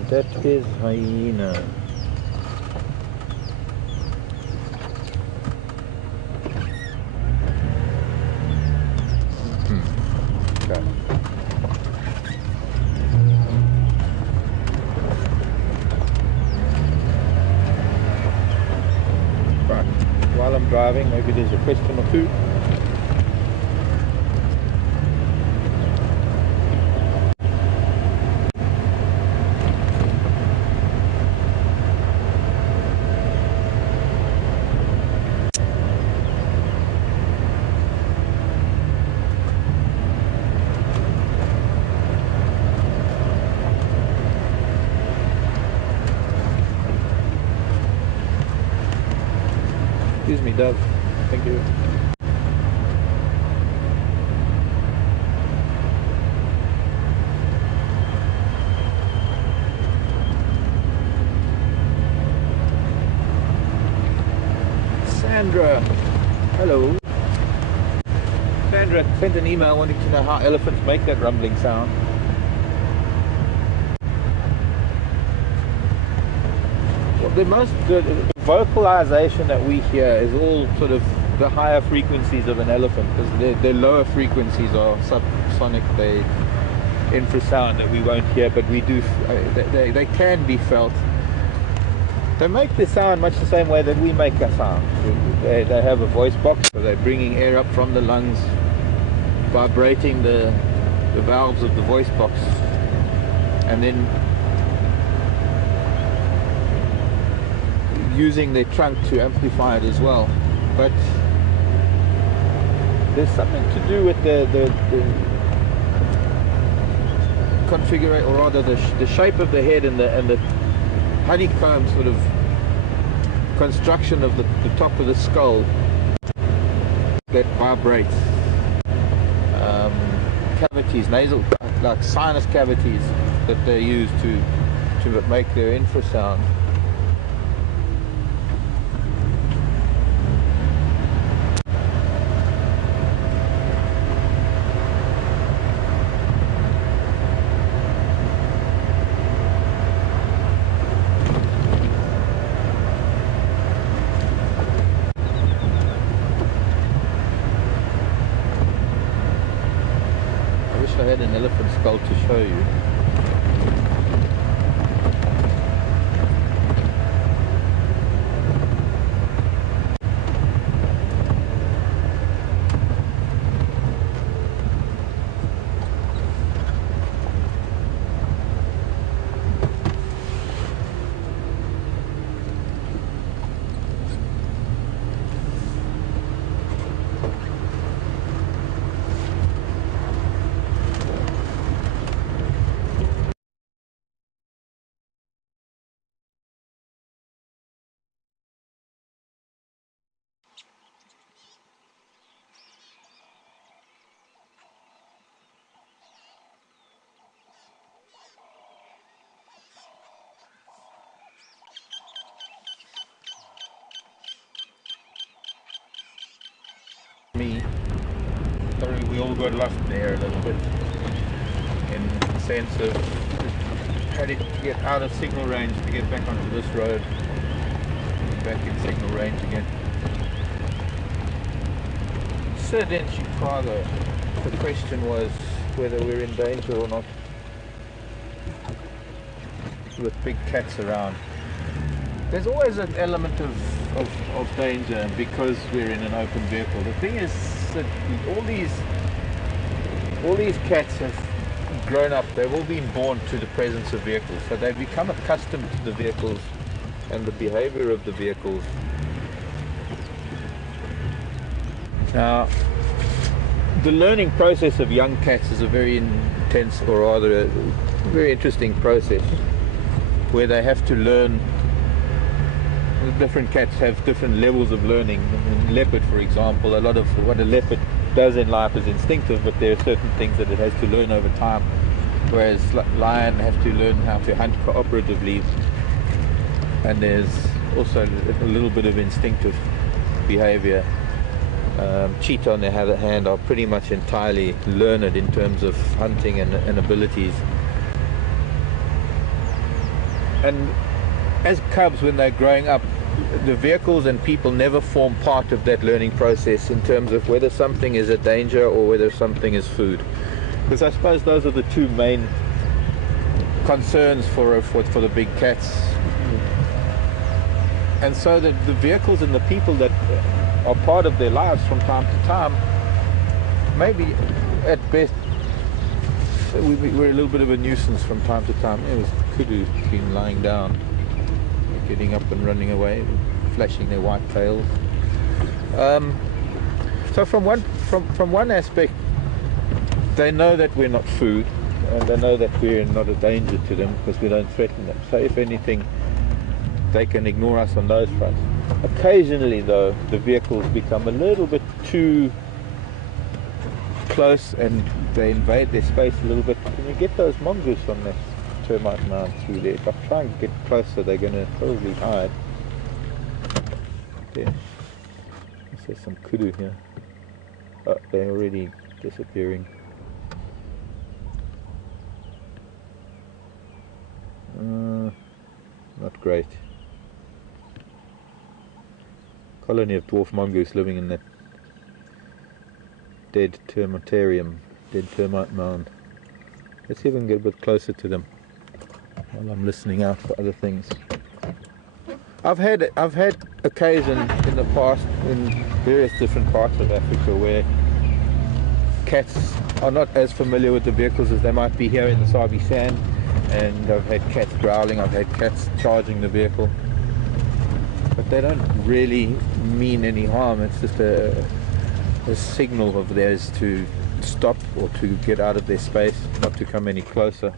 That is hyena. Okay. Right. While I'm driving, maybe there's a question or two. Excuse me, Dove. Thank you. Sandra. Hello. Sandra sent an email wanting to know how elephants make that rumbling sound. Well, the vocalization that we hear is all sort of the higher frequencies of an elephant, because their lower frequencies are subsonic, they infrasound that we won't hear, but we do. They can be felt. They make the sound much the same way that we make a sound. They have a voice box, so they're bringing air up from the lungs, vibrating the valves of the voice box, and then using their trunk to amplify it as well. But there's something to do with the configuration, or rather the shape of the head and the honeycomb sort of construction of the top of the skull that vibrates. Cavities, nasal, like sinus cavities that they use to make their infrasound. wish I had an elephant skull to show you. Me, sorry, we all got lost there a little bit in the sense of how to get out of signal range to get back onto this road, back in signal range again. So then Chicago, the question was whether we're in danger or not with big cats around. There's always an element of danger because we're in an open vehicle. The thing is that all these cats have grown up, they've all been born to the presence of vehicles, so they've become accustomed to the vehicles and the behavior of the vehicles. Now, the learning process of young cats is a very intense, or rather a very interesting process, where they have to learn. Different cats have different levels of learning. Leopard, for example, a lot of what a leopard does in life is instinctive, but there are certain things that it has to learn over time, whereas lion have to learn how to hunt cooperatively, and there's also a little bit of instinctive behavior. Cheetah, on the other hand, are pretty much entirely learned in terms of hunting and abilities. And as cubs, when they're growing up, the vehicles and people never form part of that learning process in terms of whether something is a danger or whether something is food. Because I suppose those are the two main concerns for the big cats. And so the vehicles and the people that are part of their lives from time to time, maybe at best we're a little bit of a nuisance from time to time. There was kudu been lying down, getting up and running away, flashing their white tails. So from one aspect, they know that we're not food, and they know that we're not a danger to them because we don't threaten them. So if anything, they can ignore us on those fronts. Occasionally, though, the vehicles become a little bit too close and they invade their space a little bit. Can you get those mongoose on that termite mound through there? If I try and get closer, they're going to probably hide. There. There's some kudu here. Oh, they're already disappearing. Not great. Colony of dwarf mongoose living in that dead termitarium, dead termite mound. Let's see if we can get a bit closer to them while I'm listening out for other things. I've had occasion in the past in various different parts of Africa where cats are not as familiar with the vehicles as they might be here in the Sabi Sand, and I've had cats growling, I've had cats charging the vehicle, but they don't really mean any harm. It's just a signal of theirs to stop or to get out of their space, not to come any closer.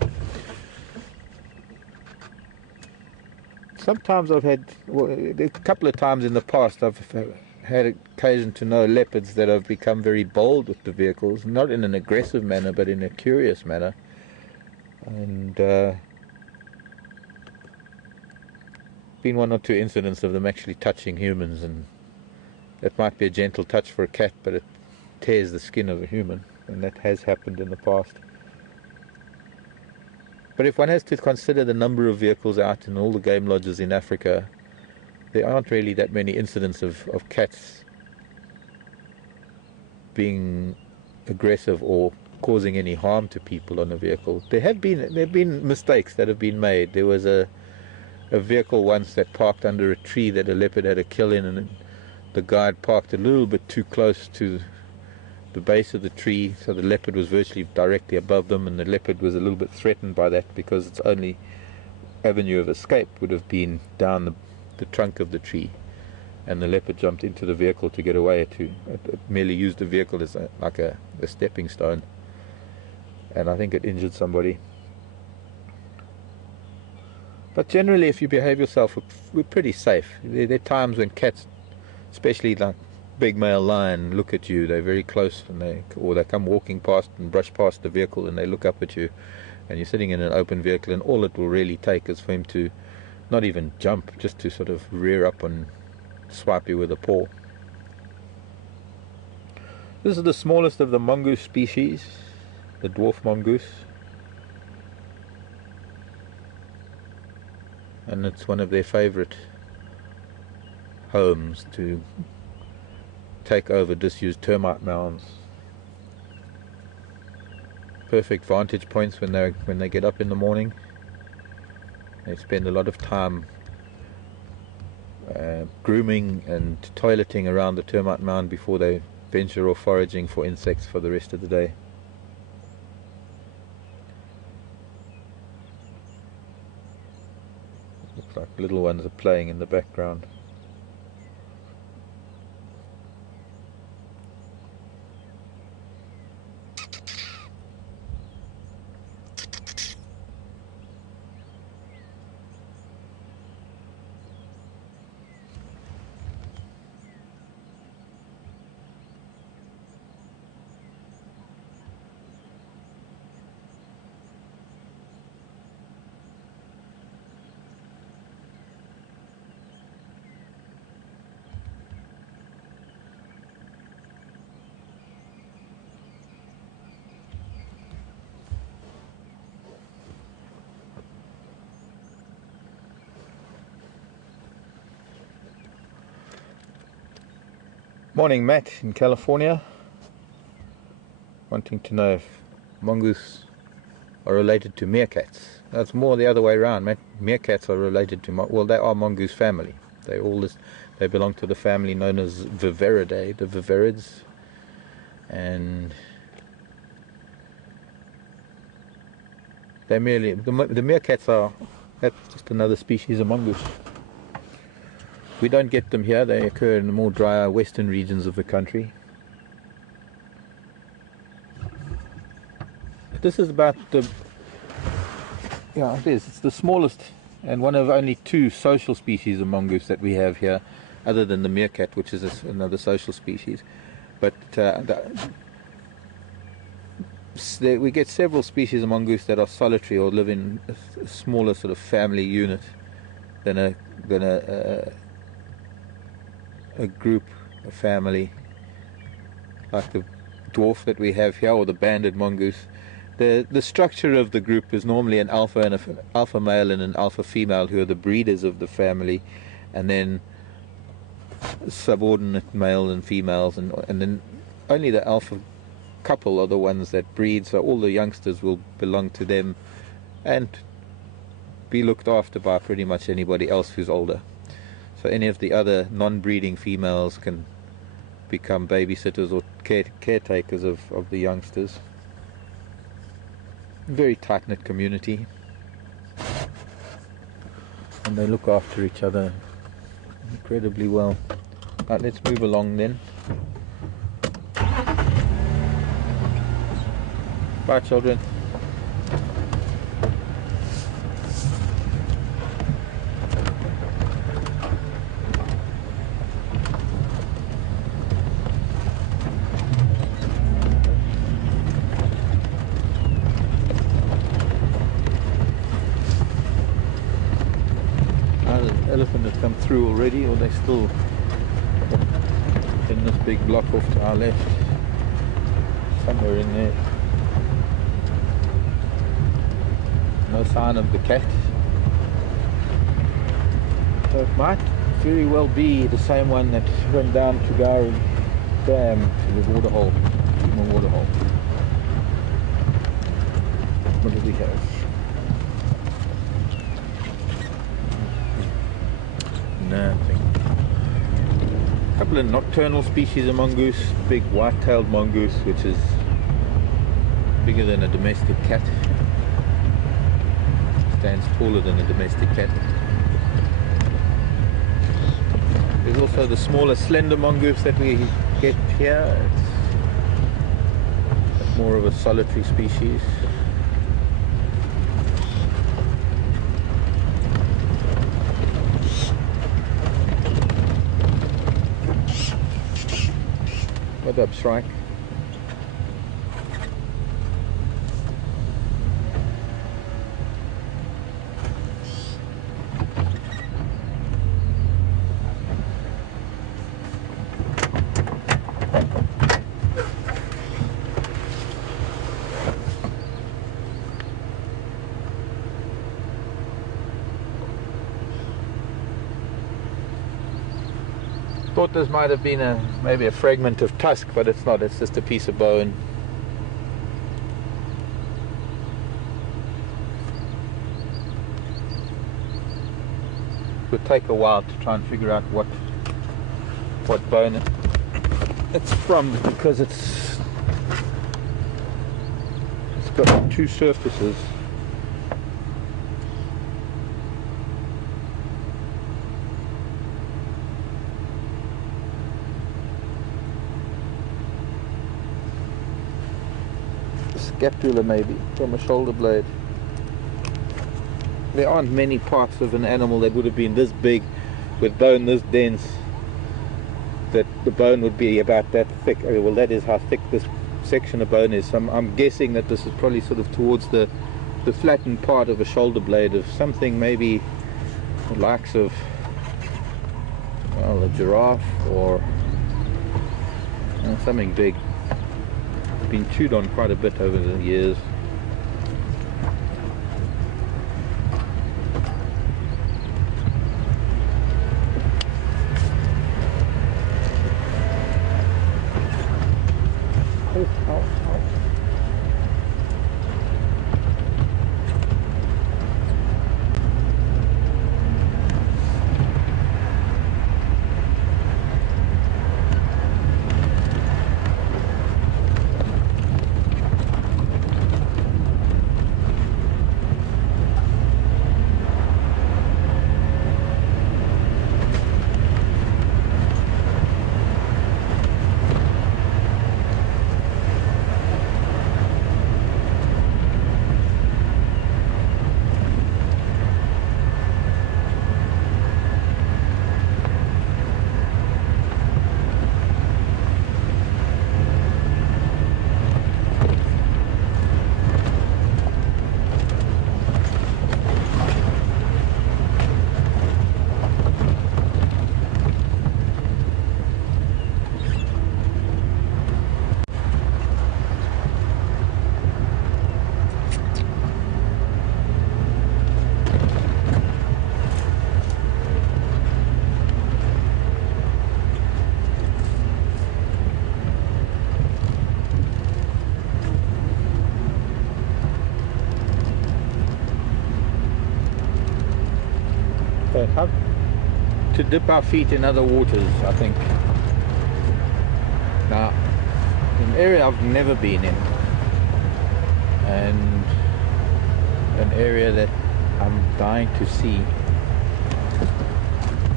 Sometimes I've had, well, a couple of times in the past, I've had occasion to know leopards that have become very bold with the vehicles, not in an aggressive manner, but in a curious manner. And been one or two incidents of them actually touching humans, and it might be a gentle touch for a cat, but it tears the skin of a human, and that has happened in the past. But if one has to consider the number of vehicles out in all the game lodges in Africa, there aren't really that many incidents of cats being aggressive or causing any harm to people on a vehicle. There have been mistakes that have been made. There was a vehicle once that parked under a tree that a leopard had a kill in, and the guy had parked a little bit too close to the base of the tree, so the leopard was virtually directly above them, and the leopard was a little bit threatened by that because its only avenue of escape would have been down the trunk of the tree, and the leopard jumped into the vehicle to get away. It merely used the vehicle as like a stepping stone, and I think it injured somebody. But generally, if you behave yourself, we're pretty safe. There are times when cats, especially like big male lion, look at you. They're very close, and they come walking past and brush past the vehicle, and they look up at you, and you're sitting in an open vehicle, and all it will really take is for him to not even jump, just to sort of rear up and swipe you with a paw. This is the smallest of the mongoose species, the dwarf mongoose. And it's one of their favorite homes to take over disused termite mounds. Perfect vantage points when they get up in the morning. They spend a lot of time grooming and toileting around the termite mound before they venture off foraging for insects for the rest of the day. Looks like little ones are playing in the background. Morning, Matt in California, wanting to know if mongoose are related to meerkats. That's more the other way around. Meerkats are related to, well, they are mongoose family. They belong to the family known as Viveridae, the viverids, and they're merely the meerkats are, that's just another species of mongoose. We don't get them here. They occur in the more drier western regions of the country. This is about it's the smallest and one of only two social species of mongoose that we have here, other than the meerkat, which is another social species. But we get several species of mongoose that are solitary or live in a smaller sort of family unit than a group, a family, like the dwarf that we have here, or the banded mongoose. The structure of the group is normally an alpha and an alpha male and an alpha female, who are the breeders of the family, and then subordinate male and females, and then only the alpha couple are the ones that breed, so all the youngsters will belong to them and be looked after by pretty much anybody else who's older. So any of the other non-breeding females can become babysitters or caretakers of the youngsters. Very tight-knit community, and they look after each other incredibly well. Right, let's move along then. Bye, children. Elephant has come through already, or they're still in this big block off to our left, somewhere in there. No sign of the cat, so it might very well be the same one that went down to Gari Dam, to the waterhole, Djuma waterhole. nocturnal species of mongoose, big white-tailed mongoose, which is bigger than a domestic cat, stands taller than a domestic cat. There's also the smaller slender mongoose that we get here. It's more of a solitary species. What up, Shrike? Thought this might have been maybe a fragment of tusk, but it's not. It's just a piece of bone. It would take a while to try and figure out what bone it's from, because it's got two surfaces. Scapula maybe from a shoulder blade. There aren't many parts of an animal that would have been this big with bone this dense that the bone would be about that thick. Okay, well, that is how thick this section of bone is. So I'm guessing that this is probably sort of towards the flattened part of a shoulder blade of something, maybe the likes of, well, a giraffe or something big. Been chewed on quite a bit over the years. Oh, ow, ow. How to dip our feet in other waters, I think. Now, an area I've never been in, and an area that I'm dying to see,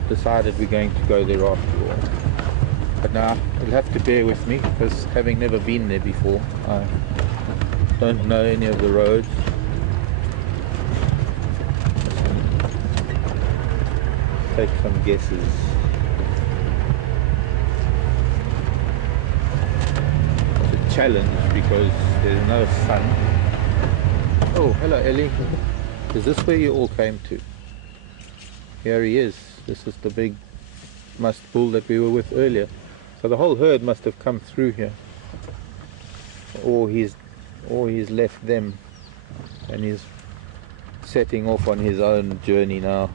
decided we're going to go there after all. But now you'll have to bear with me, because having never been there before, I don't know any of the roads. Take some guesses. It's a challenge because there's no sun. Oh, hello Ellie. Is this where you all came to? Here he is. This is the big musk bull that we were with earlier. So the whole herd must have come through here. Or he's left them and he's setting off on his own journey now.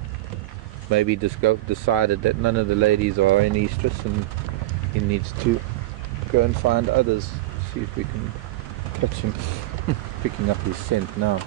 Maybe decided that none of the ladies are in estrus and he needs to go and find others. See if we can catch him. Picking up his scent now.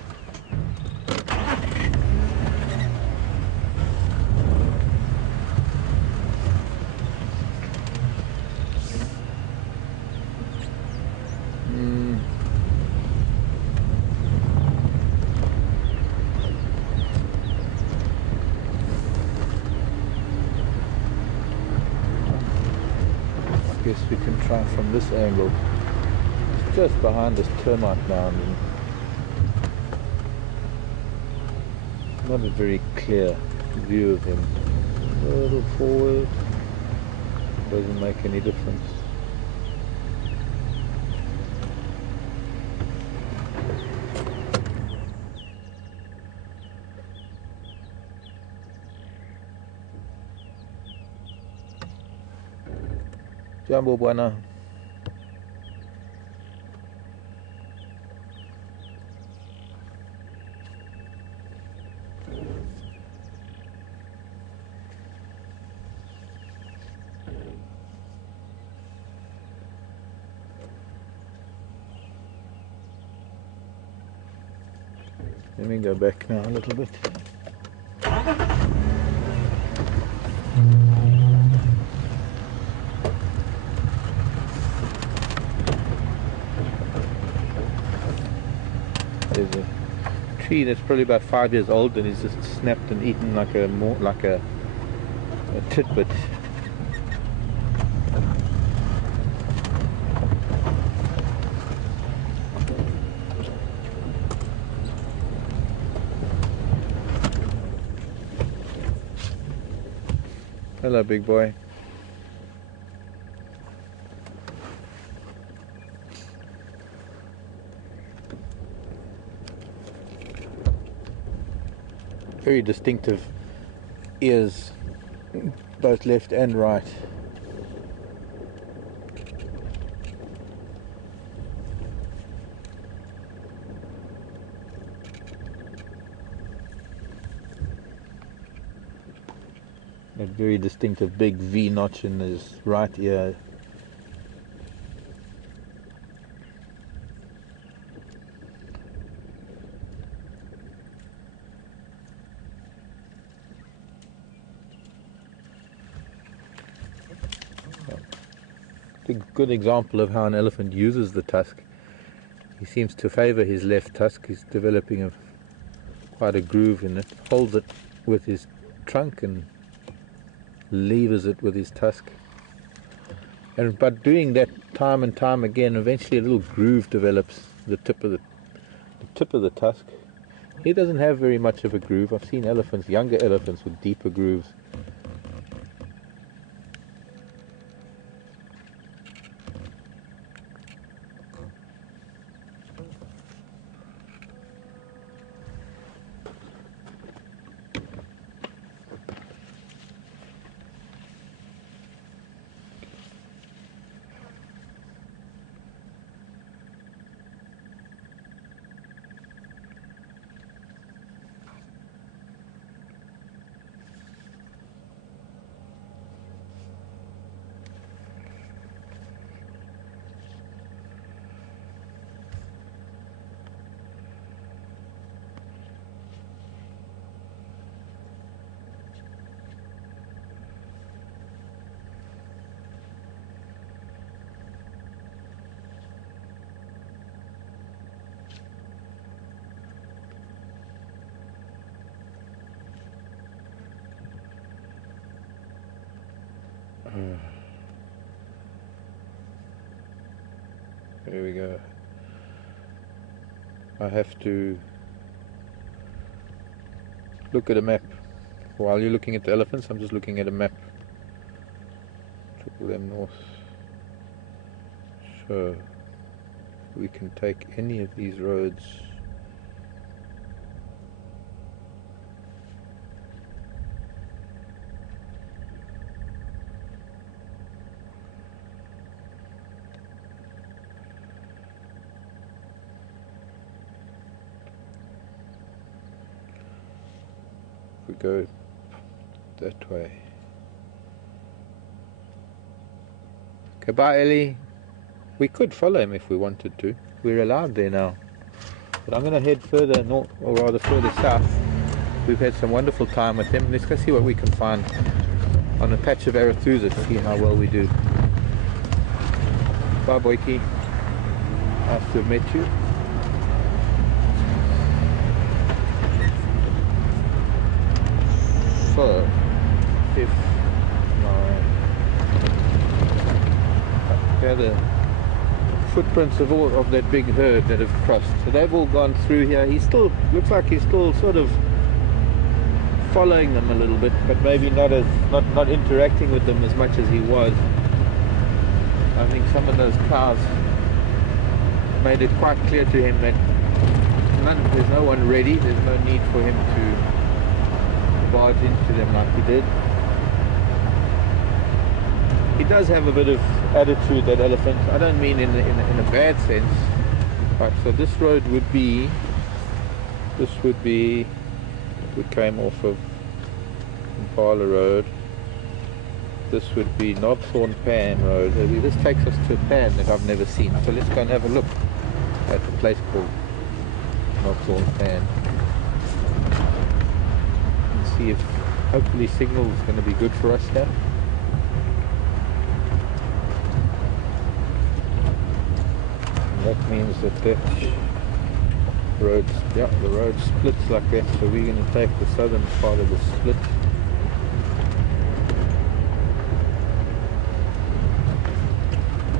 guess we can try from this angle. It's just behind this termite mound and not a very clear view of him. A little forward, doesn't make any difference. Jambo buena. Let me go back now a little bit. There's a tree that's probably about 5 years old and he's just snapped and eaten like a titbit. Hello, big boy. Very distinctive ears, both left and right. A very distinctive big V notch in his right ear. A good example of how an elephant uses the tusk. He seems to favor his left tusk. He's developing quite a groove in it. Holds it with his trunk and levers it with his tusk, and by doing that time and time again, eventually a little groove develops the tip of the tusk. He doesn't have very much of a groove. I've seen elephants, younger elephants, with deeper grooves. There we go. I have to look at a map. While you're looking at the elephants, I'm just looking at a map. Triple them north. So we can take any of these roads. We go that way. Goodbye, Ellie. We could follow him if we wanted to. We're allowed there now. But I'm going to head further north, or rather further south. We've had some wonderful time with him. Let's go see what we can find on a patch of Arathusa to see how well we do. Bye, Boyki. Nice to have met you. So, if my Here are the footprints of all of that big herd that have crossed. So they've all gone through here. He still looks like he's still sort of following them a little bit, but maybe not interacting with them as much as he was. I think some of those cows made it quite clear to him that there's no one ready. There's no need for him to barge into them like he did. He does have a bit of attitude, that elephant. I don't mean in a bad sense. Right, so this road would be, we came off of Impala Road. This would be Knobthorne Pan Road. This takes us to a pan that I've never seen. So let's go and have a look at the place called Knobthorne Pan. And see if hopefully signal is going to be good for us here. That means that road, yeah, the road splits like that, so we're going to take the southern part of the split.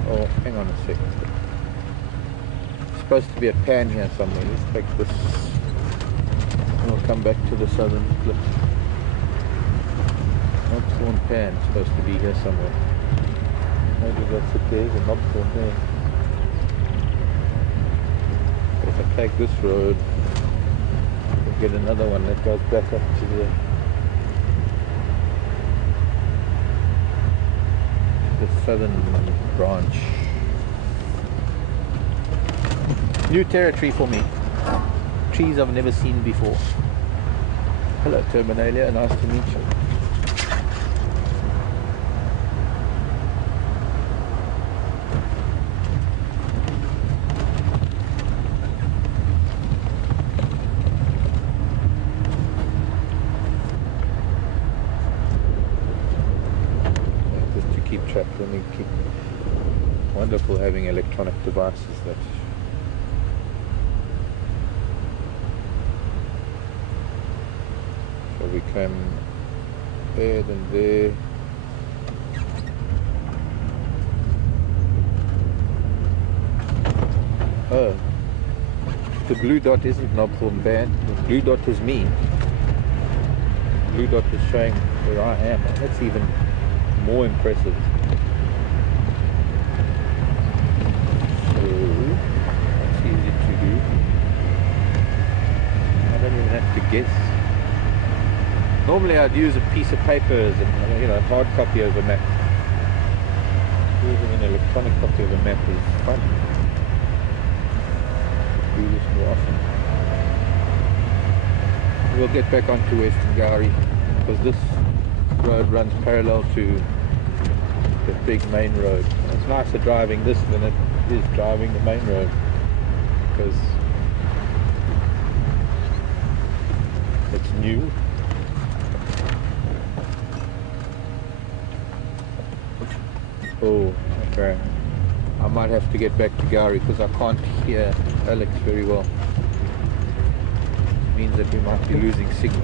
Oh, hang on a second. It's supposed to be a pan here somewhere. Let's take this and we'll come back to the southern split. Knobthorne Pan is supposed to be here somewhere. Maybe that's it. There's a Knobthorne there. If I take this road, we'll get another one that goes back up to the southern branch. New territory for me. Trees I've never seen before. Hello Terminalia, nice to meet you. Wonderful having electronic devices that so we came there, then there. Oh, the blue dot isn't Knobthorne Pan. The blue dot is me. The blue dot is showing where I am. That's even more impressive. That's easy to do. I don't even have to guess. Normally I'd use a piece of paper as a hard copy of a map. Using an electronic copy of a map is fun. Do this more often. We'll get back onto Western Gowrie because this road runs parallel to the big main road. And it's nicer driving this than it is driving the main road because it's new. Oh, okay. I might have to get back to Gowrie because I can't hear Alex very well. It means that we might be losing signal.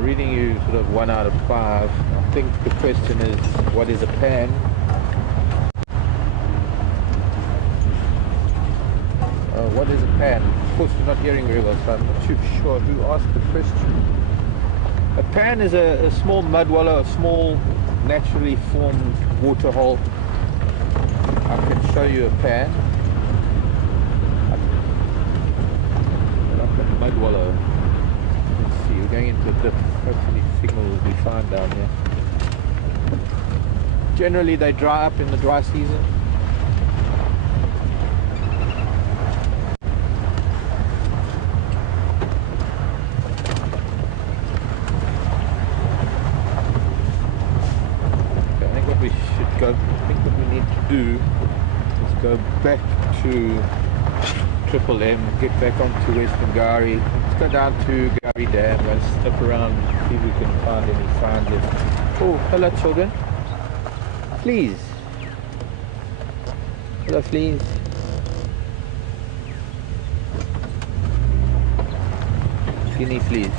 Reading you sort of 1 out of 5. I think the question is, what is a pan? What is a pan? Of course you're not hearing very well, so I'm not too sure who asked the question. A pan is a small mud wallow, a small naturally formed water hole. I can show you a pan. Like a mud wallow. We're going into a dip. Hopefully signal will be fine down here. Generally they dry up in the dry season. I think what we need to do is go back to Triple M, get back onto Western Gari, let's go down to Gari Dam, let's step around, see if we can find any signs of... Oh, hello children. Fleas. Hello fleas. See any fleas?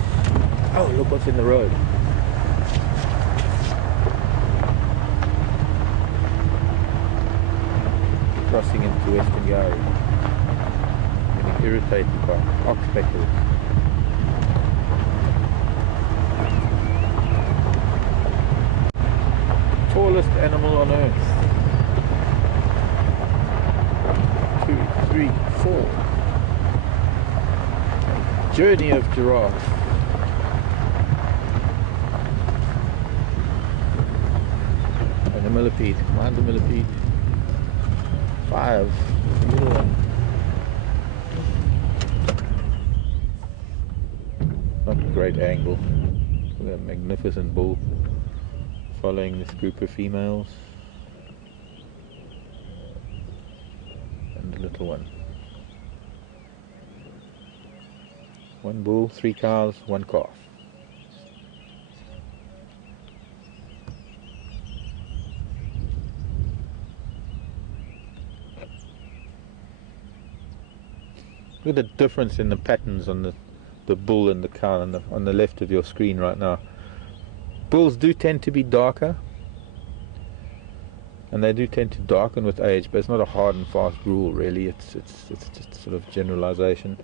Oh, look what's in the road. Crossing into Western Gari. Getting irritated by oxpeckers. Tallest animal on earth. 2, 3, 4. Journey of giraffe. And a millipede. Mind the millipede. 5. The middle one. Not a great angle. Look at that magnificent bull following this group of females. And the little one. 1 bull, 3 cows, 1 calf. Look at the difference in the patterns on the bull and the cow on the left of your screen right now. Bulls do tend to be darker, and they do tend to darken with age, but it's not a hard and fast rule really. It's just sort of generalization.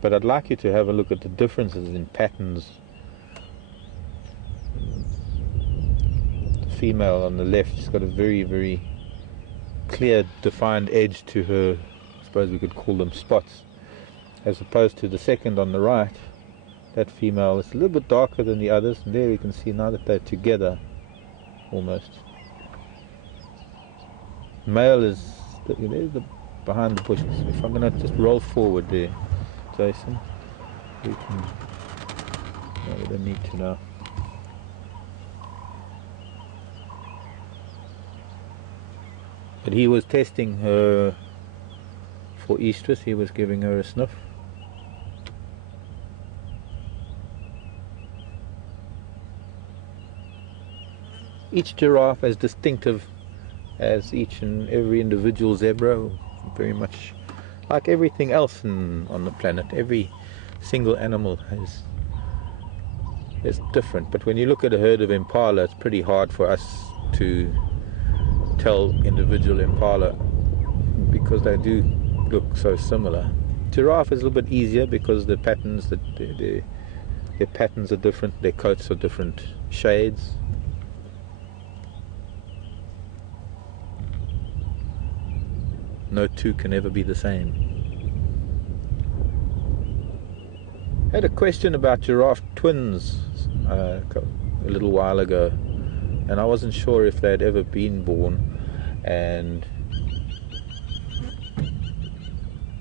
But I'd like you to have a look at the differences in patterns. The female on the left has got a very, very clear, defined edge to her, I suppose we could call them spots, as opposed to the second on the right. That female is a little bit darker than the others, and there we can see now that they're together, almost. Male is, there's the behind the bushes. If I'm going to just roll forward there, Jason, we can, no, we don't need to now. But he was testing her for estrus, he was giving her a sniff. Each giraffe as distinctive as each and every individual zebra, very much like everything else on the planet. Every single animal is different, but when you look at a herd of impala, it's pretty hard for us to tell individual impala because they do look so similar. Giraffe is a little bit easier because the patterns, their patterns are different, their coats are different shades. No two can ever be the same. I had a question about giraffe twins a little while ago, and I wasn't sure if they had ever been born, and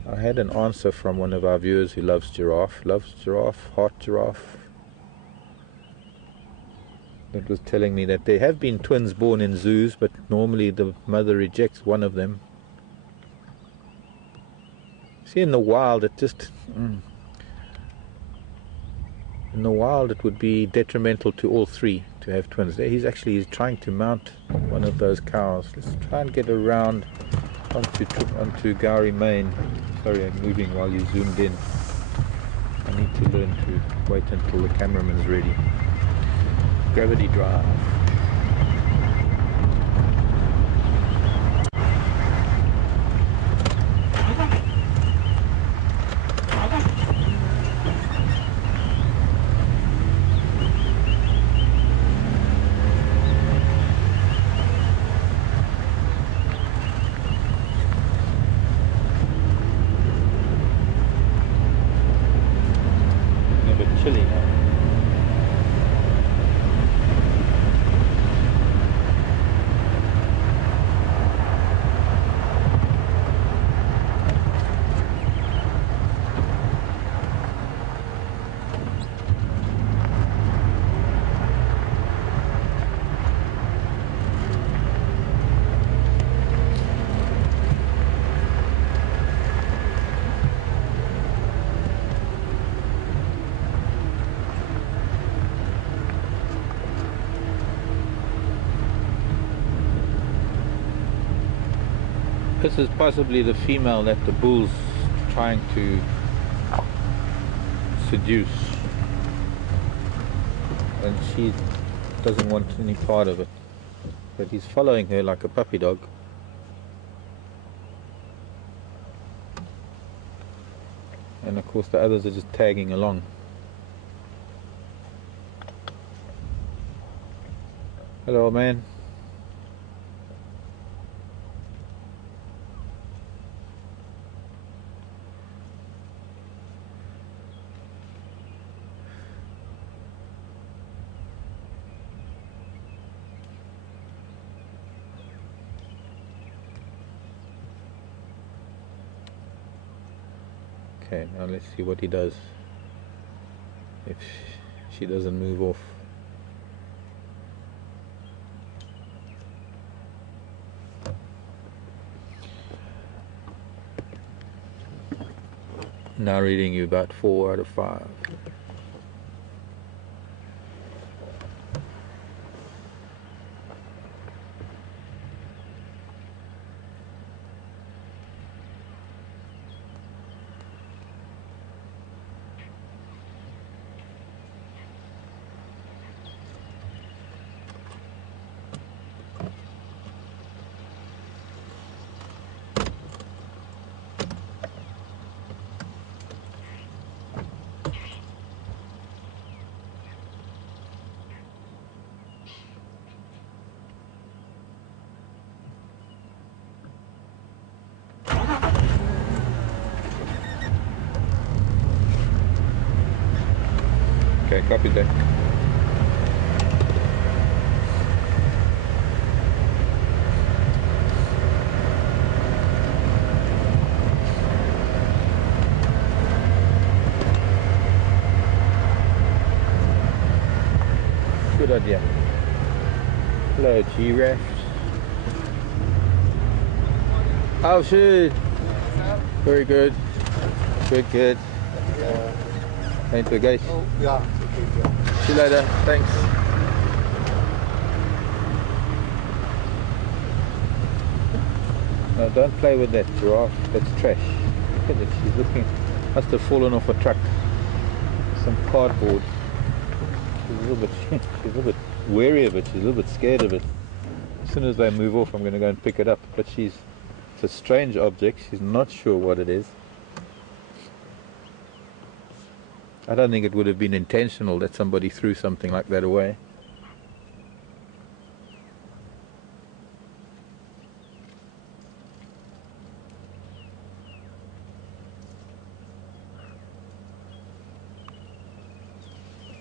I had an answer from one of our viewers who loves giraffe, heart giraffe, that was telling me that there have been twins born in zoos, but normally the mother rejects one of them. See, in the wild, in the wild it would be detrimental to all three to have twins. He's trying to mount one of those cows. Let's try and get around onto Gari Main. Sorry, I'm moving while you zoomed in. I need to learn to wait until the cameraman's ready. Gravity drive. This is possibly the female that the bull's trying to seduce, and she doesn't want any part of it, but he's following her like a puppy dog. And of course the others are just tagging along. Hello, man. Okay, now let's see what he does if she doesn't move off. Now reading you about 4 out of 5. Okay, copy that. Good idea. Hello, giraffes. Oh, shit. Very good. Good, good. Thank you, guys. Oh, yeah. Okay, yeah. See you later. Thanks. No, don't play with that giraffe. That's trash. Look at it. She's looking. Must have fallen off a truck. Some cardboard. She's a little bit wary of it. She's a little bit scared of it. As soon as they move off, I'm going to go and pick it up. But it's a strange object. She's not sure what it is. I don't think it would have been intentional that somebody threw something like that away.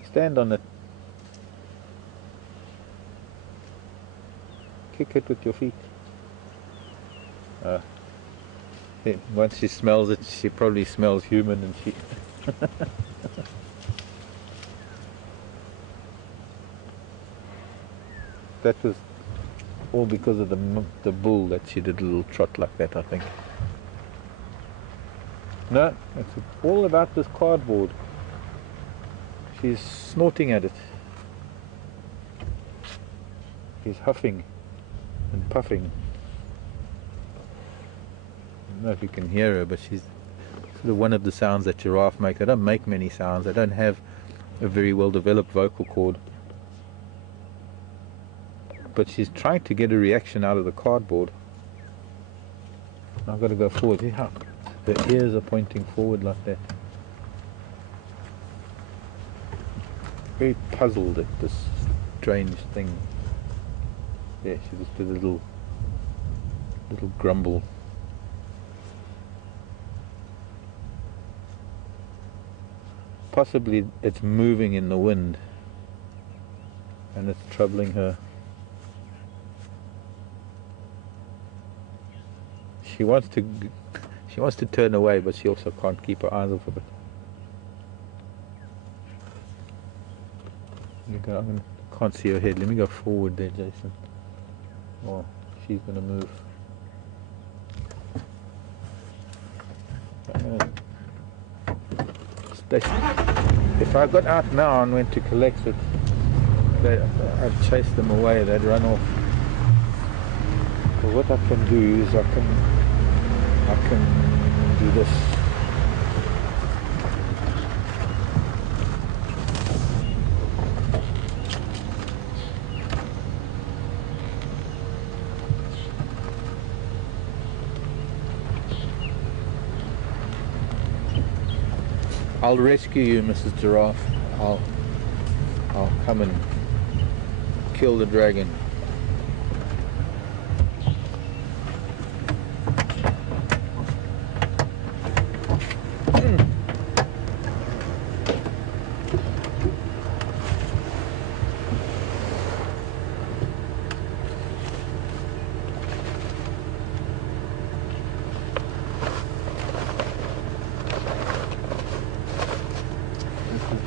Stand on it. Kick it with your feet. Once she smells it, she probably smells human, and she... That was all because of the bull that she did a little trot like that, I think. No, it's all about this cardboard. She's snorting at it. She's huffing and puffing. I don't know if you can hear her, but she's sort of one of the sounds that giraffe make. They don't make many sounds. They don't have a very well developed vocal cord. But she's trying to get a reaction out of the cardboard. I've got to go forward. See how her ears are pointing forward like that. Very puzzled at this strange thing. Yeah, she just did a little grumble. Possibly it's moving in the wind and it's troubling her. She wants to turn away, but she also can't keep her eyes off of it. I can't see her head. Let me go forward there, Jason. Oh, she's going to move. If I got out now and went to collect it, I'd chase them away. They'd run off. But what I can do is I can I can do this. I'll rescue you, Mrs. Giraffe. I'll come and kill the dragon.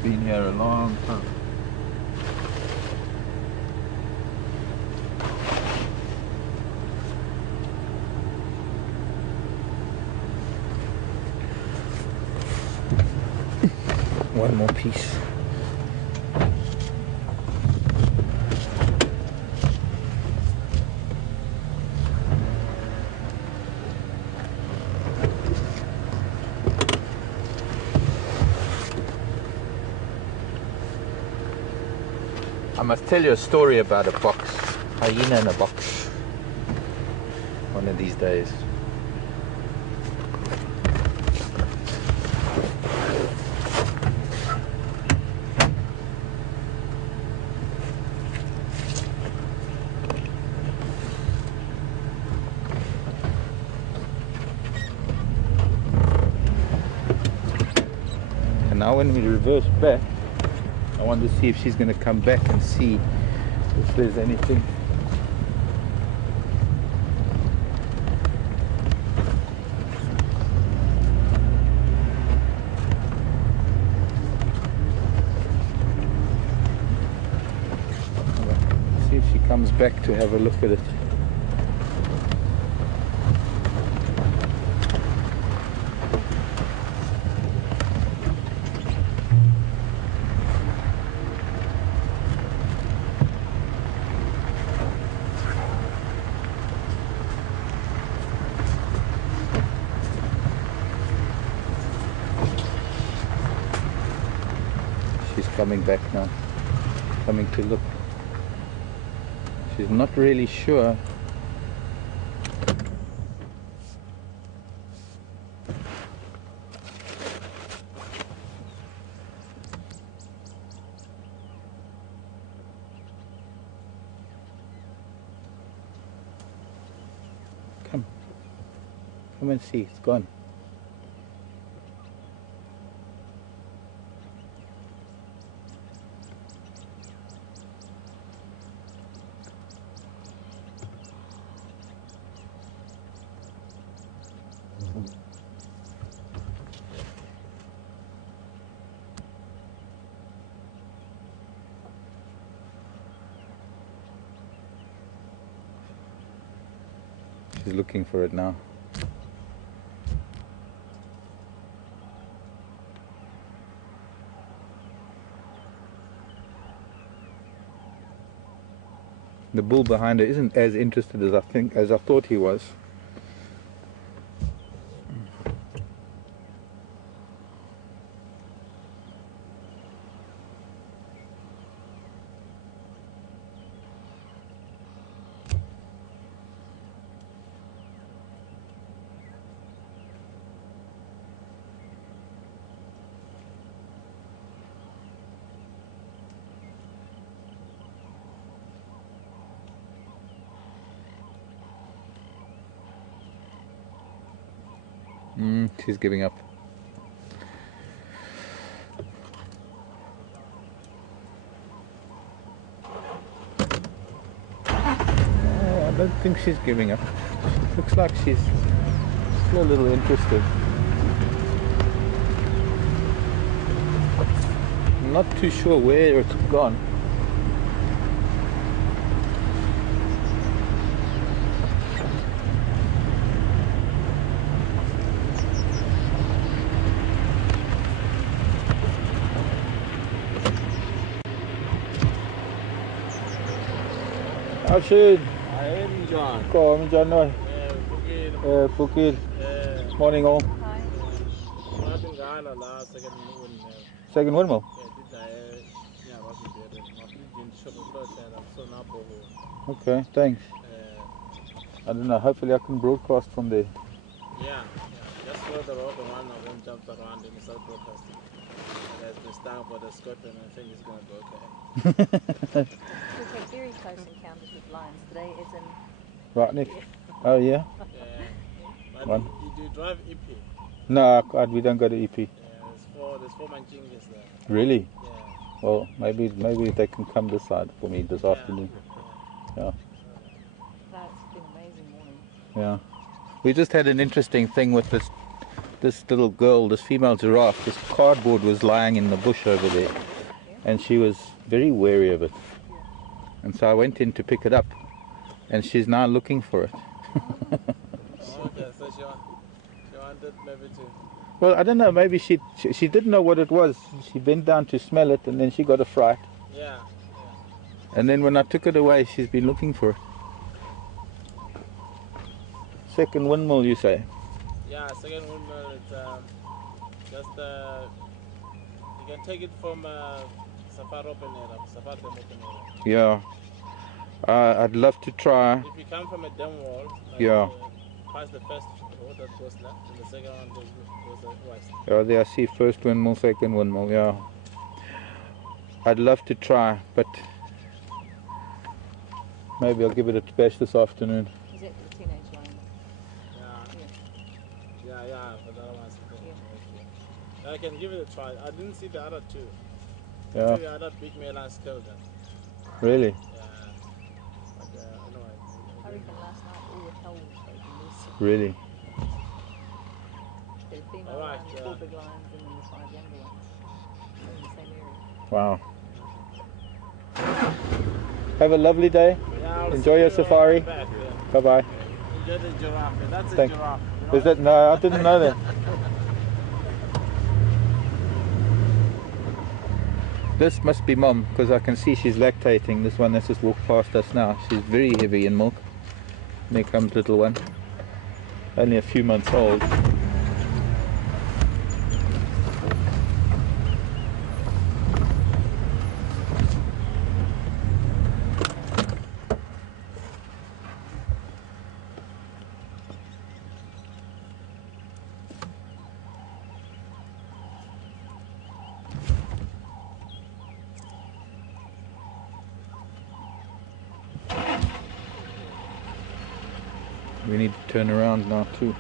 Been here a long time. One more piece. I must tell you a story about a box, hyena in a box, one of these days. And now when we reverse back, I want to see if she's going to come back and see if there's anything. See if she comes back to have a look at it. She's coming back now, coming to look. She's not really sure. Come and see, it's gone. She's looking for it now. The bull behind her isn't as interested as I thought he was. She's giving up. I don't think she's giving up. It looks like she's still a little interested. I'm not too sure where it's gone. Schön. John. Komm, John. Bukid. Bukid. Morning all. Hi. Second windmill. Okay, thanks. I don't know, hopefully I can broadcast from there. Yeah. Just follow the road, the one of them jumped around and started broadcasting. And has been stung by the scorpion, I think it's going to be okay. We've had very close encounters with lions. Today is in... Right next. Oh yeah? Yeah. But One. do you drive EP? No, we don't go to EP. Yeah, there's four Manchingas there. Really? Yeah. Well, maybe they can come this side for me this afternoon. Yeah. No, it's been an amazing morning. Yeah. We just had an interesting thing with this little girl, this female giraffe. This cardboard was lying in the bush over there, and she was very wary of it. And so I went in to pick it up, and she's now looking for it. Okay, so she wanted maybe to... Well, I don't know, maybe she didn't know what it was. She bent down to smell it, and then she got a fright. Yeah. And then when I took it away, she's been looking for it. Second windmill, you say? Yeah, second windmill, it's just, you can take it from Safari open area, Safari open area. Yeah. I'd love to try. If you come from a dam wall, Yeah. past the first road that goes left, and the second one goes west. Yeah, there I see first windmill, second windmill, yeah. I'd love to try, but maybe I'll give it a bash this afternoon. Is that the teenage lion? Yeah, but the other one's I can give it a try. I didn't see the other two. Yeah. Maybe the other big male lions killed them. Really? Yeah. But I reckon last night all the hell was breaking loose. Really? There were female Alright, lions, 4 big lions, and then the 5 younger ones. All in the same area. Wow. Have a lovely day. Yeah, I'll Enjoy see your you safari. back, yeah. Bye-bye. Enjoy the giraffe. That's a Thank- giraffe. Is that? No, I didn't know that. This must be Mom, because I can see she's lactating. This one that's just walked past us now. She's very heavy in milk. And there comes little one. Only a few months old. We need to turn around now too.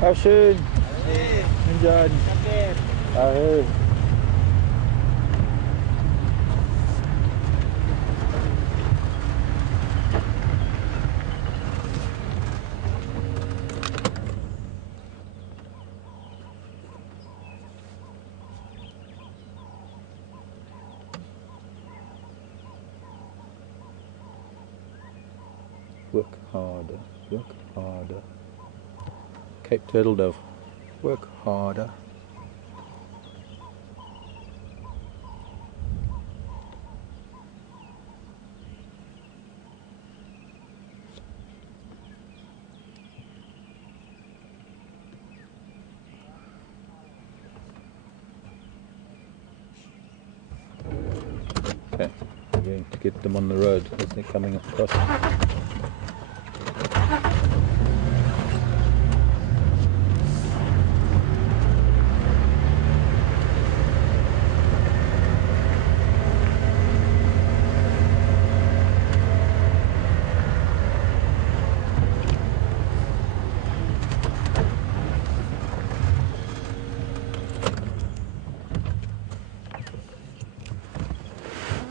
How schön. Enjoy. Ahoi. Work harder, work harder. Cape Turtle Dove, work harder. Okay. going to get them on the road as they're coming across.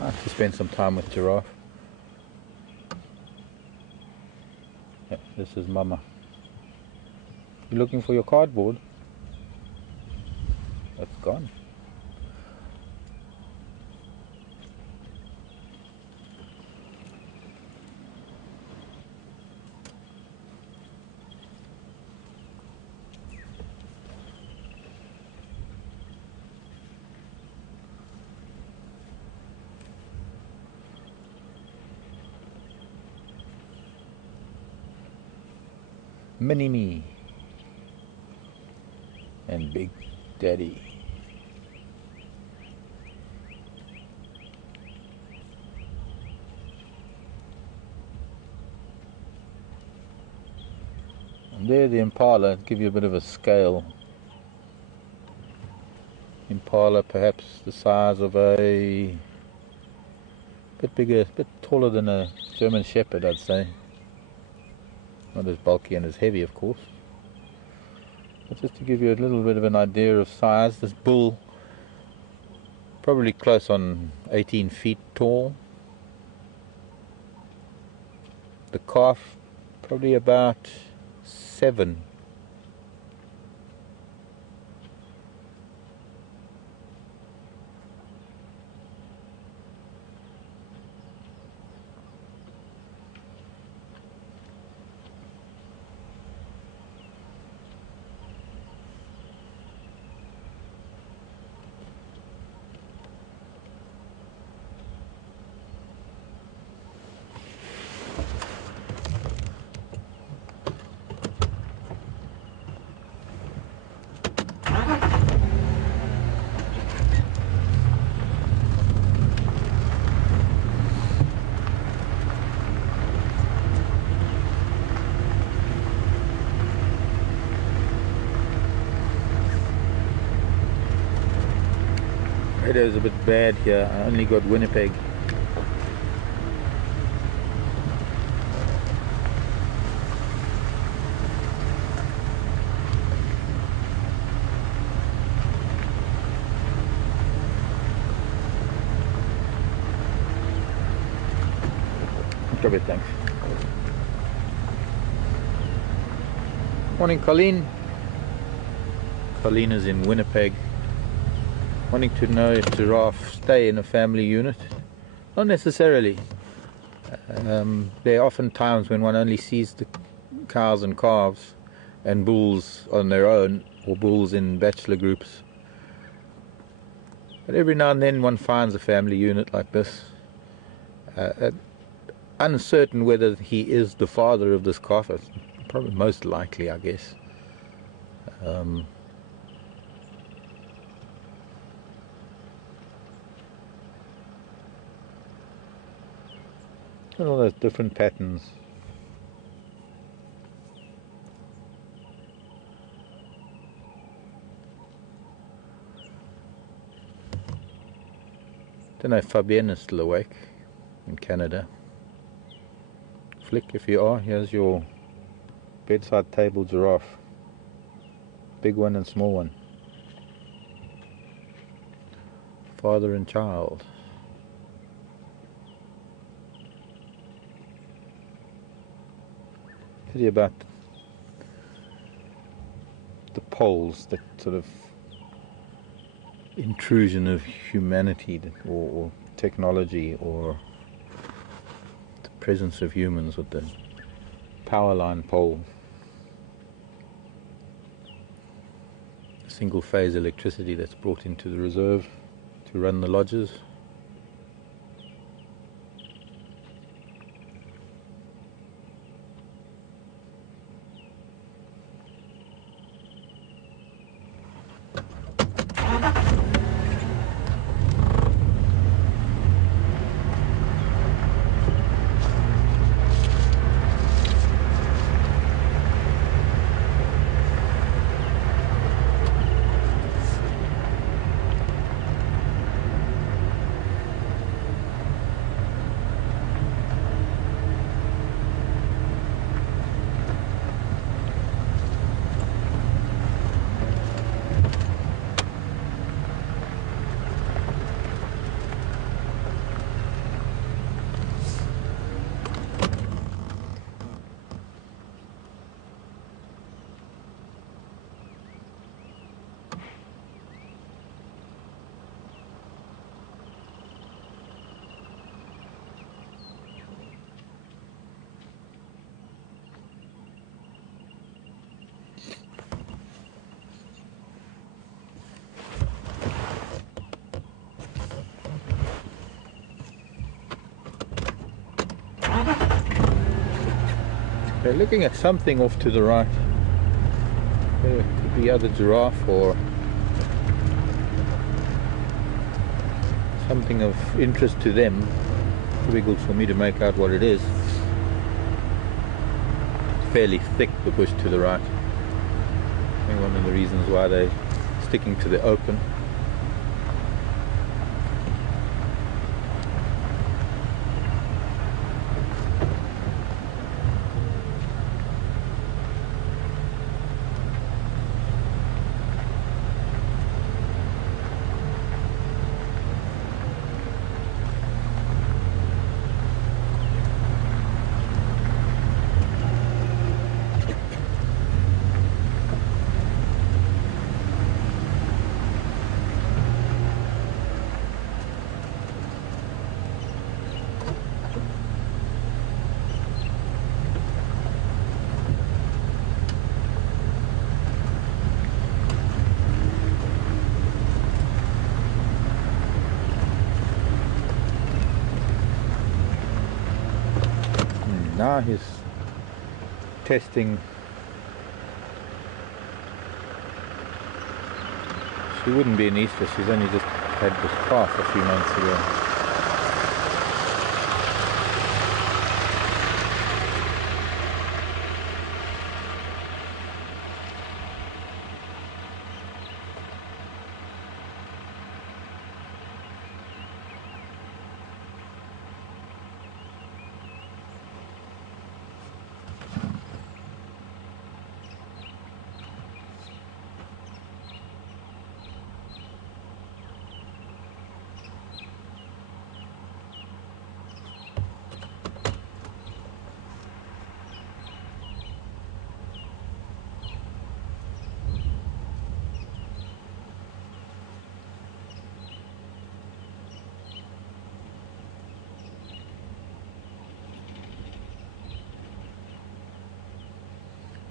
I have to spend some time with Giraffe. Yeah, this is Mama. You looking for your cardboard? That's gone. Mini Me and Big Daddy. And there the impala, give you a bit of a scale. Impala perhaps the size of a bit bigger, a bit taller than a German Shepherd, I'd say. Not as bulky and as heavy, of course. But just to give you a little bit of an idea of size, this bull probably close on 18 feet tall. The calf probably about 7. Radio's a bit bad here. I only got Winnipeg. Okay, thanks. Morning, Colleen. Colleen is in Winnipeg, wanting to know if giraffes stay in a family unit. Not necessarily. There are often times when one only sees the cows and calves and bulls on their own, or bulls in bachelor groups. But every now and then one finds a family unit like this. Uncertain whether he is the father of this calf. It's probably most likely, I guess. And all those different patterns. Don't know if Fabienne is still awake in Canada. Flick, if you are, here's your bedside table giraffe. Big one and small one. Father and child. Tell you about the poles, that sort of intrusion of humanity or technology, or the presence of humans with the power line pole. Single phase electricity that's brought into the reserve to run the lodges. They're looking at something off to the right. There could be either giraffe or something of interest to them. Difficult for me to make out what it is. It's fairly thick, the bush to the right. I think one of the reasons why they're sticking to the open. Now he's testing. She wouldn't be an Easter, she's only just had this calf a few months ago.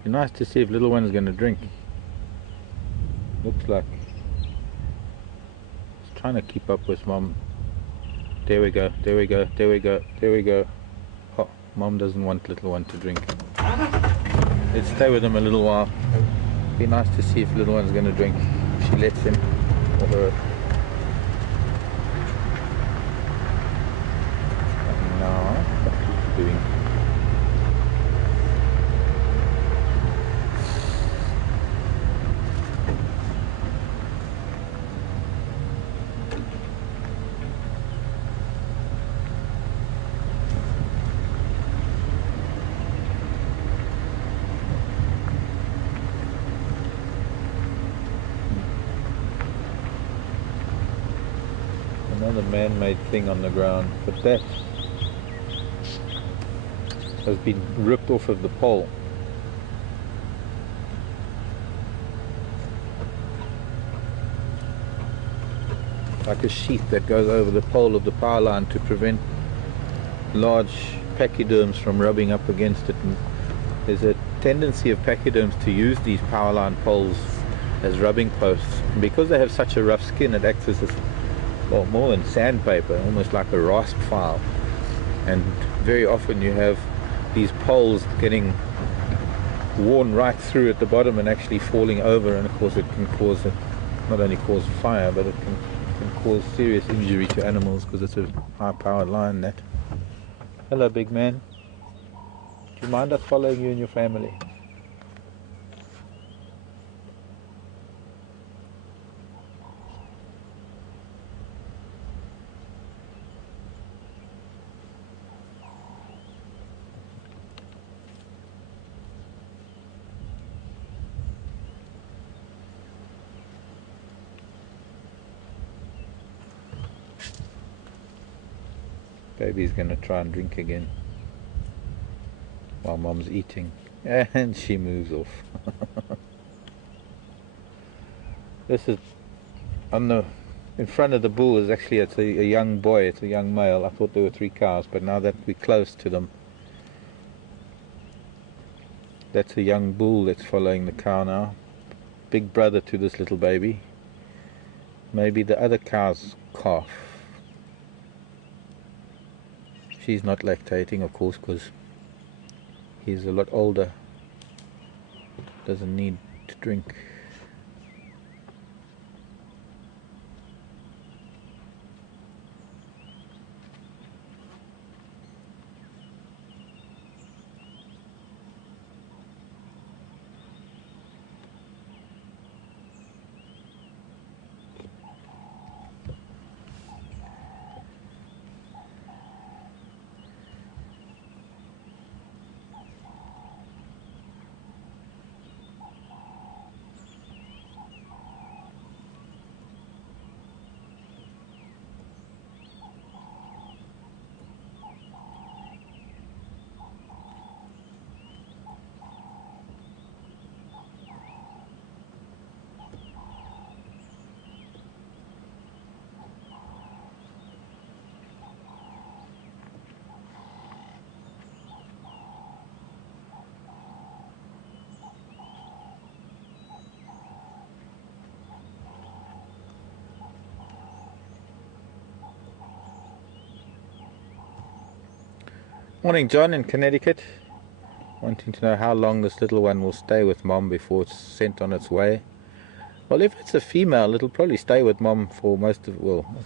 Be nice to see if little one's going to drink. Looks like it's trying to keep up with mom. There we go, there we go, there we go, there we go. Oh, mom doesn't want little one to drink. Let's stay with him a little while. Be nice to see if little one's going to drink. If she lets him or her. And now, what is he doing? Another man-made thing on the ground, but that has been ripped off of the pole. Like a sheath that goes over the pole of the power line to prevent large pachyderms from rubbing up against it. And there's a tendency of pachyderms to use these power line poles as rubbing posts. And because they have such a rough skin, it acts as well, more than sandpaper, almost like a rasp file. And very often you have these poles getting worn right through at the bottom and actually falling over, and of course it can cause not only cause fire, but it can cause serious injury to animals because it's a high powered line. That. Hello, big man. Do you mind us following you and your family? Baby's going to try and drink again while mom's eating, and she moves off. This is in front of the bull is actually it's a young boy, it's a young male. I thought there were 3 cows, but now that we're close to them, that's a young bull that's following the cow now. Big brother to this little baby. Maybe the other cow's calf. She's not lactating, of course, because He's a lot older, doesn't need to drink. Morning, John in Connecticut. Wanting to know how long this little one will stay with Mom before it's sent on its way. Well, if it's a female, it'll probably stay with Mom for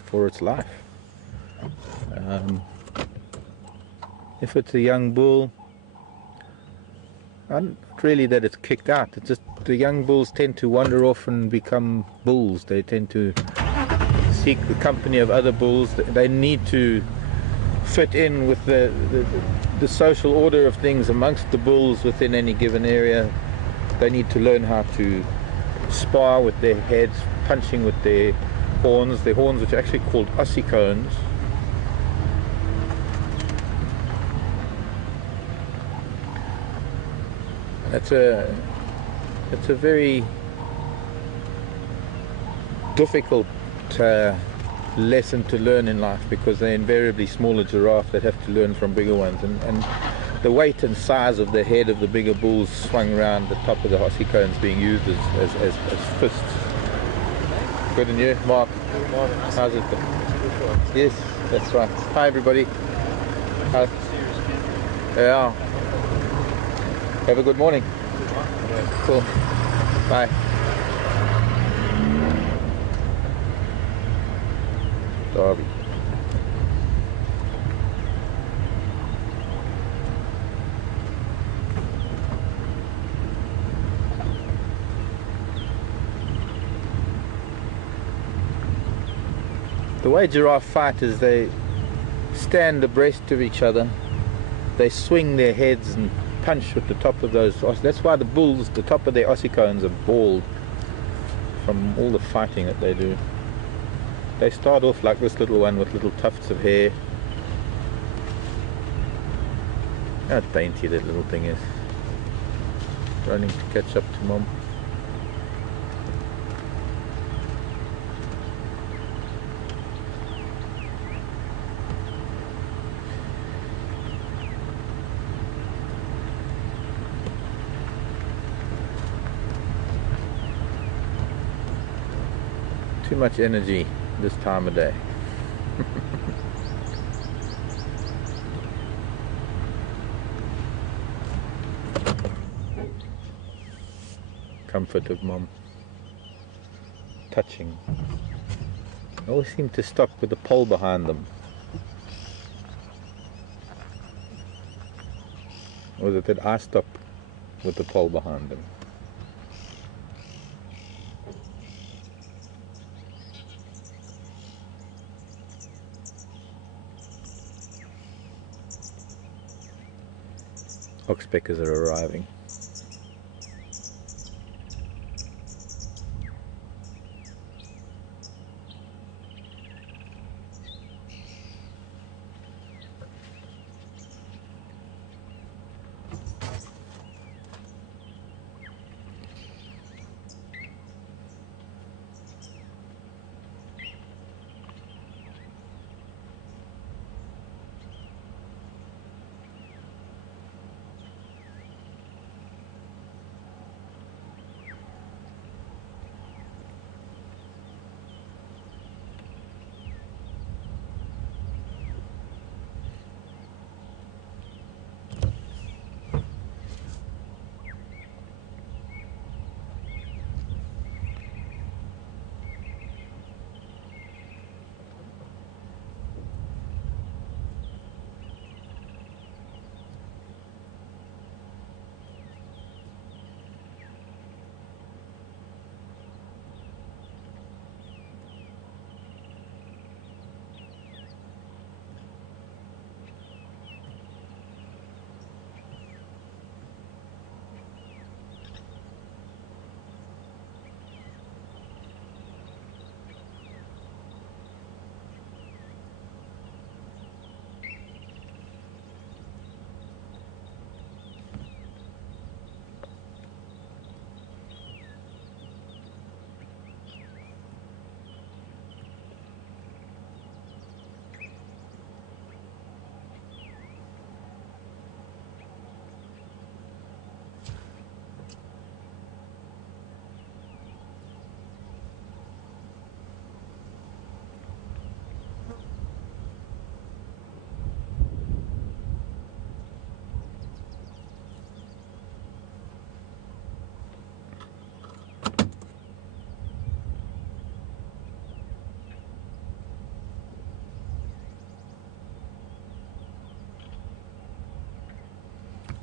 for its life. If it's a young bull, not really that it's kicked out. It's just the young bulls tend to wander off and become bulls. They tend to seek the company of other bulls. They need to fit in with the social order of things amongst the bulls within any given area. They need to learn how to spar with their heads, punching with their horns which are actually called ossicones. It's a very difficult lesson to learn in life, because they're invariably smaller giraffes that have to learn from bigger ones, and the weight and size of the head of the bigger bulls swung around the top of the ossicones being used as fists. Good, and you, Mark? How's it? Yes, that's right. Hi everybody. Yeah. Have a good morning. Cool. Bye. Darby. The way giraffe fight is they stand abreast of each other, they swing their heads and punch with the top of those. That's why the bulls, the top of their ossicones are bald from all the fighting that they do. They start off like this little one with little tufts of hair. How dainty that little thing is. Running to catch up to Mom. Too much energy this time of day. Comfort of Mom. Touching. They always seem to stop with the pole behind them. Or is it that I stop with the pole behind them? Oxpeckers are arriving.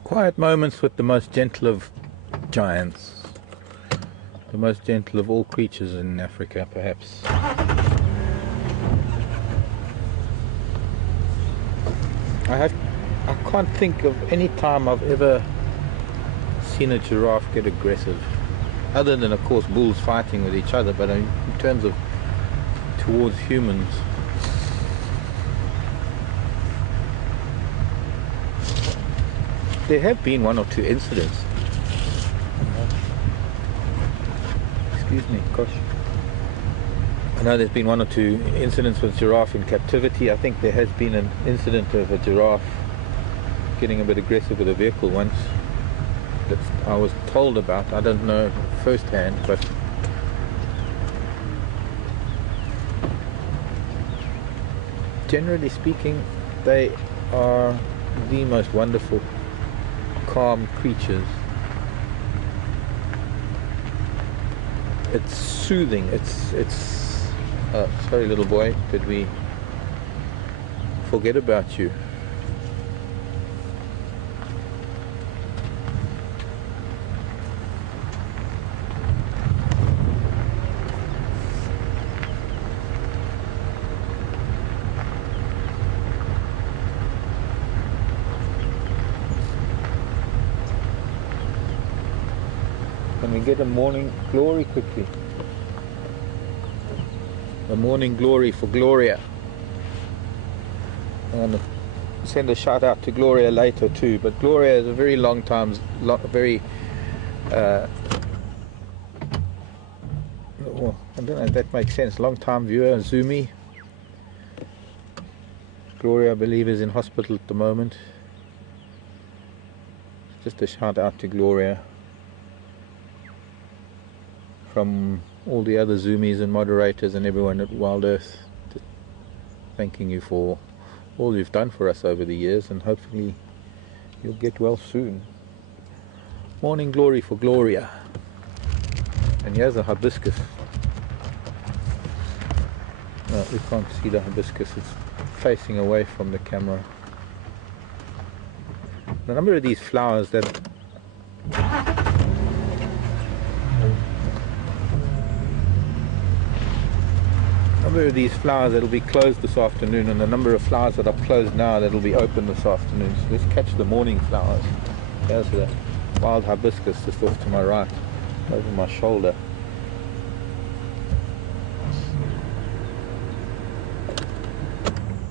Quiet moments with the most gentle of giants. The most gentle of all creatures in Africa, perhaps. I can't think of any time I've ever seen a giraffe get aggressive. Other than, of course, bulls fighting with each other, but in terms of towards humans. There have been one or two incidents. Excuse me, gosh. I know there's been one or two incidents with giraffe in captivity. I think there has been an incident of a giraffe getting a bit aggressive with a vehicle once that I was told about. I don't know firsthand, but generally speaking, they are the most wonderful, calm creatures. It's soothing. It's sorry, little boy, did we forget about you? Can we get a morning glory quickly? A morning glory for Gloria. I'm going to send a shout out to Gloria later too, but Gloria is a very long time, very I don't know if that makes sense, long time viewer, Zoomy. Gloria, I believe, is in hospital at the moment. Just a shout out to Gloria from all the other Zoomies and moderators and everyone at Wild Earth, thanking you for all you've done for us over the years, and hopefully you'll get well soon. Morning glory for Gloria. And here's a hibiscus. No, we can't see the hibiscus, it's facing away from the camera. The number of these flowers that that'll be closed this afternoon, and the number of flowers that are closed now that'll be open this afternoon. So let's catch the morning flowers. There's the wild hibiscus just off to my right, over my shoulder.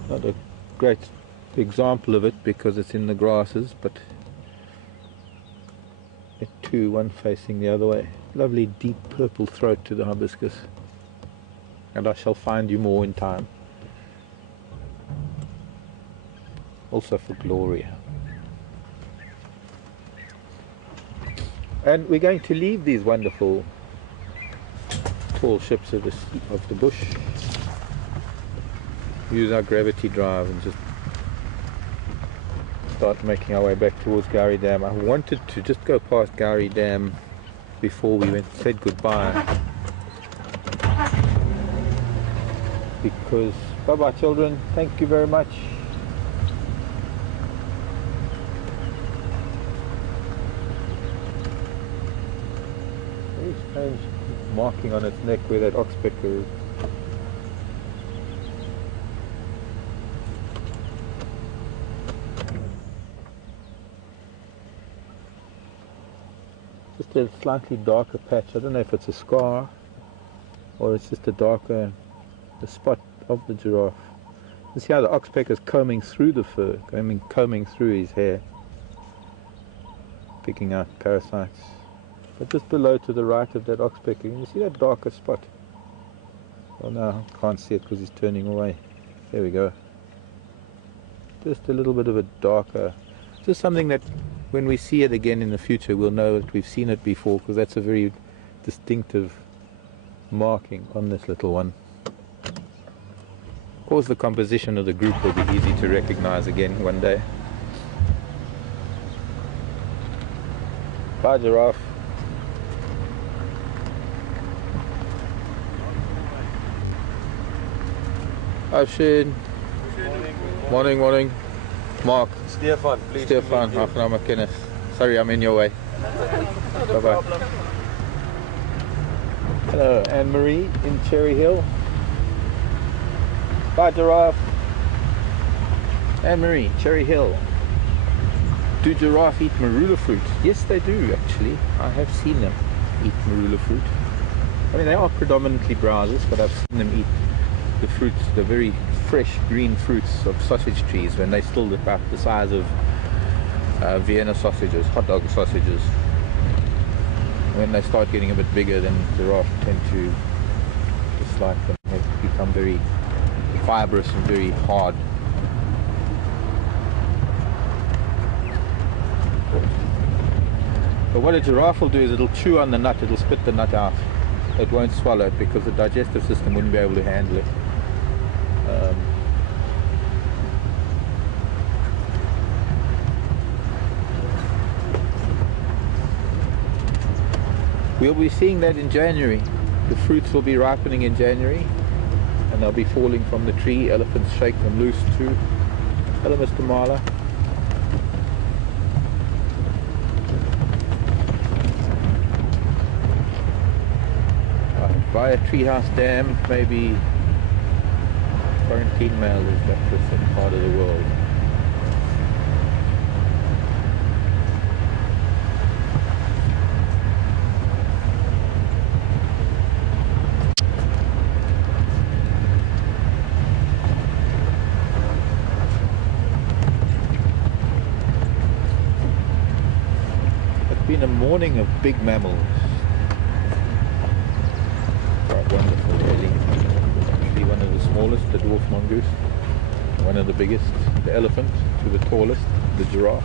Not a great example of it because it's in the grasses, but it too, one facing the other way. Lovely deep purple throat to the hibiscus. And I shall find you more in time. Also for Gloria. And we're going to leave these wonderful tall ships of the bush. Use our gravity drive and just start making our way back towards Gowrie Dam. I wanted to just go past Gowrie Dam before we said goodbye. Because, bye-bye children, thank you very much. Very strange marking on its neck where that oxpecker is. Just a slightly darker patch. I don't know if it's a scar or it's just a darker spot of the giraffe. You see how the oxpecker is combing through the fur, combing through his hair, picking out parasites. But just below to the right of that oxpecker, you see that darker spot? Oh no, I can't see it because he's turning away. There we go. Just a little bit of a darker, just something that when we see it again in the future we'll know that we've seen it before, because that's a very distinctive marking on this little one. Of course the composition of the group will be easy to recognize again one day. Bye giraffe. Afshin. Morning, morning. Mark. Stefan, please. Stefan, ach nou maar kennis. Sorry, I'm in your way. Bye bye. Hello, Anne-Marie in Cherry Hill. Bye, giraffe. Anne-Marie, Cherry Hill. Do giraffe eat marula fruit? Yes, they do actually. I have seen them eat marula fruit. I mean, they are predominantly browsers, but I've seen them eat the fruits, the very fresh green fruits of sausage trees when they're still about the size of Vienna sausages, hot dog sausages. When they start getting a bit bigger, then giraffes tend to dislike them. They become very fibrous and very hard. But what a giraffe will do is it'll chew on the nut, it'll spit the nut out. It won't swallow it because the digestive system wouldn't be able to handle it. We'll be seeing that in January. The fruits will be ripening in January and they'll be falling from the tree. Elephants shake them loose too. Hello, Mr. Marla. By a treehouse dam, maybe quarantine mail is left for some part of the world. It's been a morning of big mammals. Quite wonderful, really. Actually, one of the smallest, the dwarf mongoose. One of the biggest, the elephant, to the tallest, the giraffe.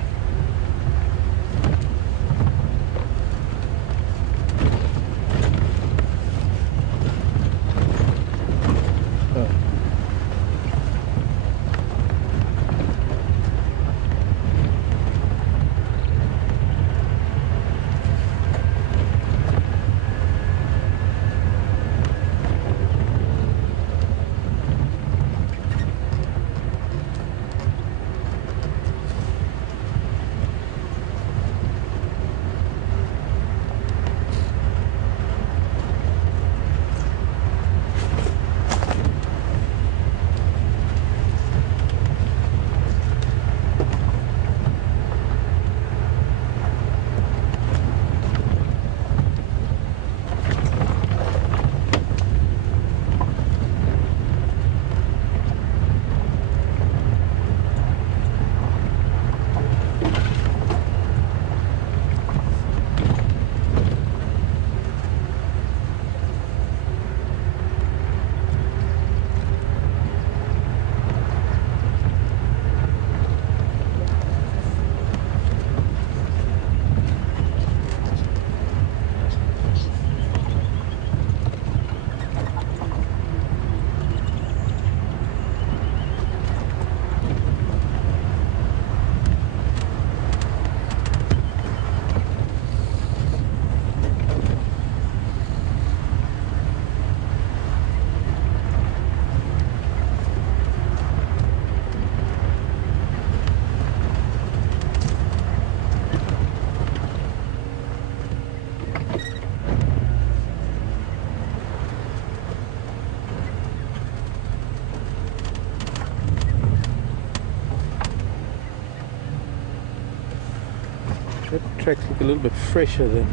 That tracks look a little bit fresher than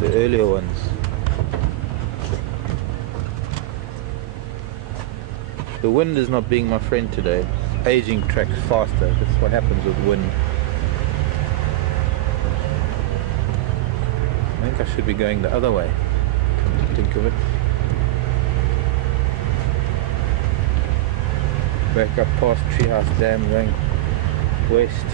the earlier ones. The wind is not being my friend today. Aging tracks faster. That's what happens with wind. I think I should be going the other way, come to think of it. Back up past Treehouse Dam, going west.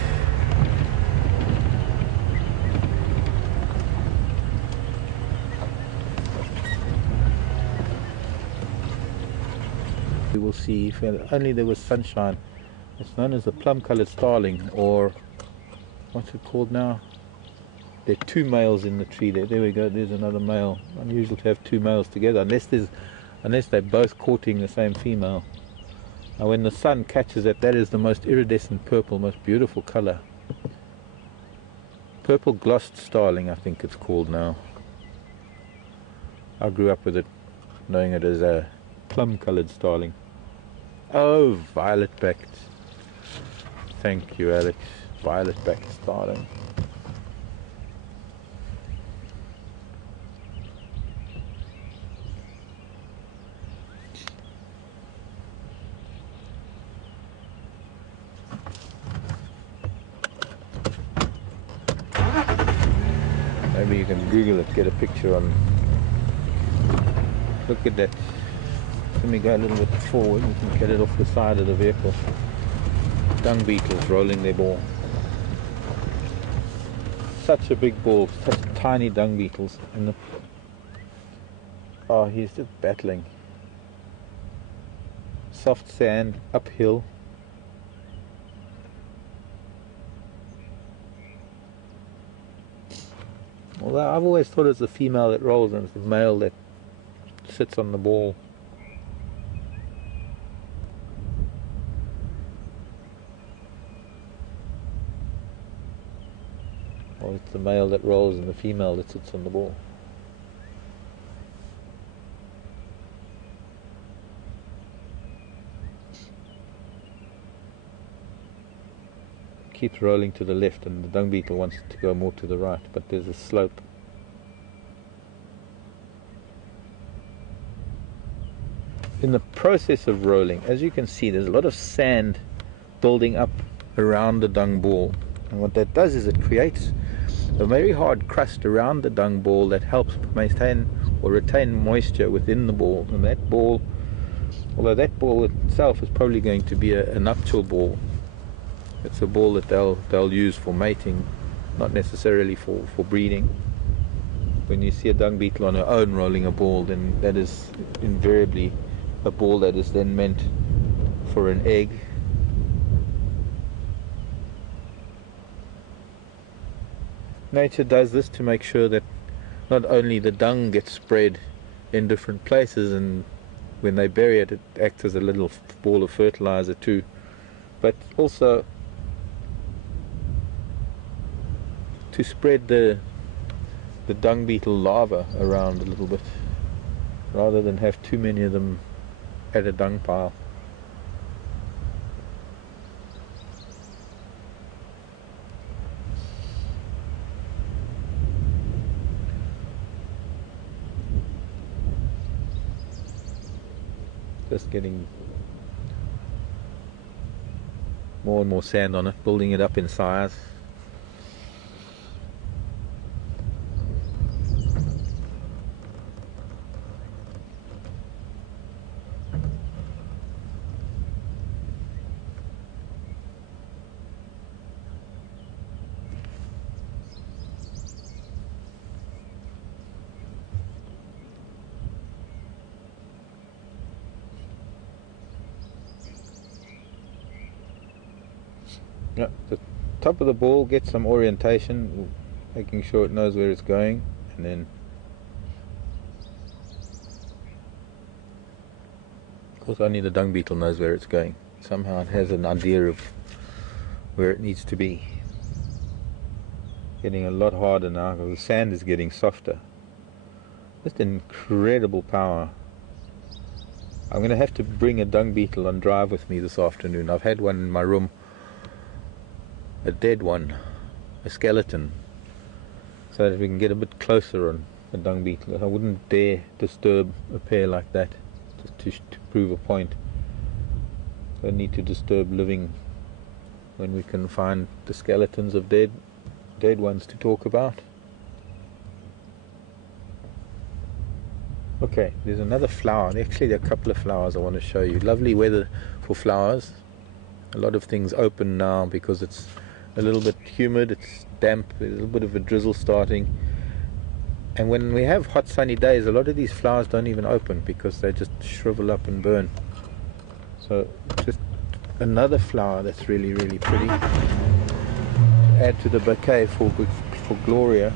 We will see if only there was sunshine. It's known as the plum-coloured starling, or what's it called now? There are two males in the tree there. There we go, there's another male. Unusual to have two males together, unless they're both courting the same female. And when the sun catches it, that is the most iridescent purple, most beautiful color. Purple glossed starling, I think it's called now. I grew up with it, knowing it as a plum-colored starling. Oh, violet-backed. Thank you, Alex. Violet-backed starling. Maybe you can Google it, get a picture on. Look at that. Let me go a little bit forward, we can get it off the side of the vehicle. Dung beetles rolling their ball. Such a big ball, such tiny dung beetles. And oh, he's just battling. Soft sand, uphill. Although I've always thought it's the female that rolls and it's the male that sits on the ball. Or it's the male that rolls and the female that sits on the ball. Keeps rolling to the left and the dung beetle wants to go more to the right, but there's a slope. In the process of rolling, as you can see, there's a lot of sand building up around the dung ball, and what that does is it creates a very hard crust around the dung ball that helps maintain or retain moisture within the ball. And that ball, although that ball itself is probably going to be a nuptial ball, it's a ball that they'll use for mating, not necessarily for breeding. When you see a dung beetle on her own rolling a ball, then that is invariably a ball that is then meant for an egg. Nature does this to make sure that not only the dung gets spread in different places, and when they bury it, it acts as a little ball of fertilizer too, but also to spread the dung beetle larvae around a little bit, rather than have too many of them at a dung pile. Just getting more and more sand on it, building it up in size. Yeah, the top of the ball gets some orientation, making sure it knows where it's going, and then of course only the dung beetle knows where it's going. Somehow it has an idea of where it needs to be. Getting a lot harder now because the sand is getting softer. Just incredible power. I'm going to have to bring a dung beetle on drive with me this afternoon. I've had one in my room, a dead one, a skeleton, so that we can get a bit closer on a dung beetle. I wouldn't dare disturb a pair like that, just to prove a point. I need to disturb living when we can find the skeletons of dead ones to talk about. Okay, there's another flower. Actually, there are a couple of flowers I want to show you. Lovely weather for flowers. A lot of things open now because it's a little bit humid, it's damp, there's a little bit of a drizzle starting. And when we have hot sunny days, a lot of these flowers don't even open because they just shrivel up and burn. So just another flower that's really, really pretty. Add to the bouquet for Gloria.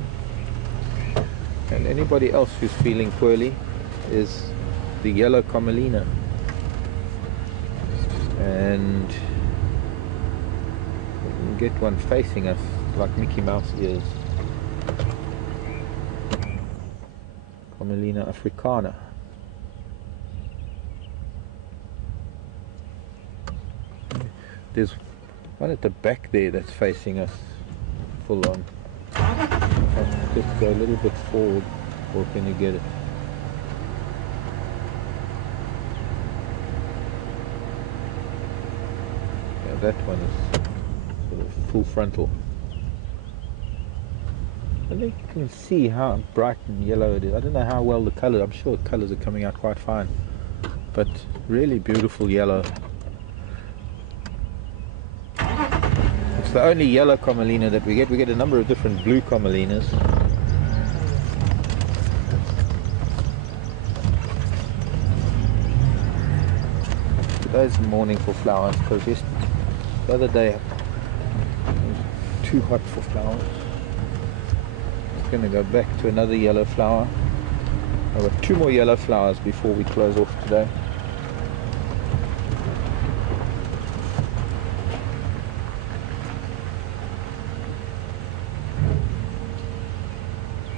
And anybody else who's feeling poorly is the yellow commelina. and we'll get one facing us like Mickey Mouse ears. Commelina africana. There's one at the back there that's facing us full on. Just go a little bit forward, or can you get it? Yeah, that one is sort of full frontal. And you can see how bright and yellow it is. I don't know how well the colour, I'm sure the colours are coming out quite fine, but really beautiful yellow. It's the only yellow commelina that we get. We get a number of different blue commelinas. Today's the morning for flowers, because the other day it was too hot for flowers. It's going to go back to another yellow flower. I've got 2 more yellow flowers before we close off today.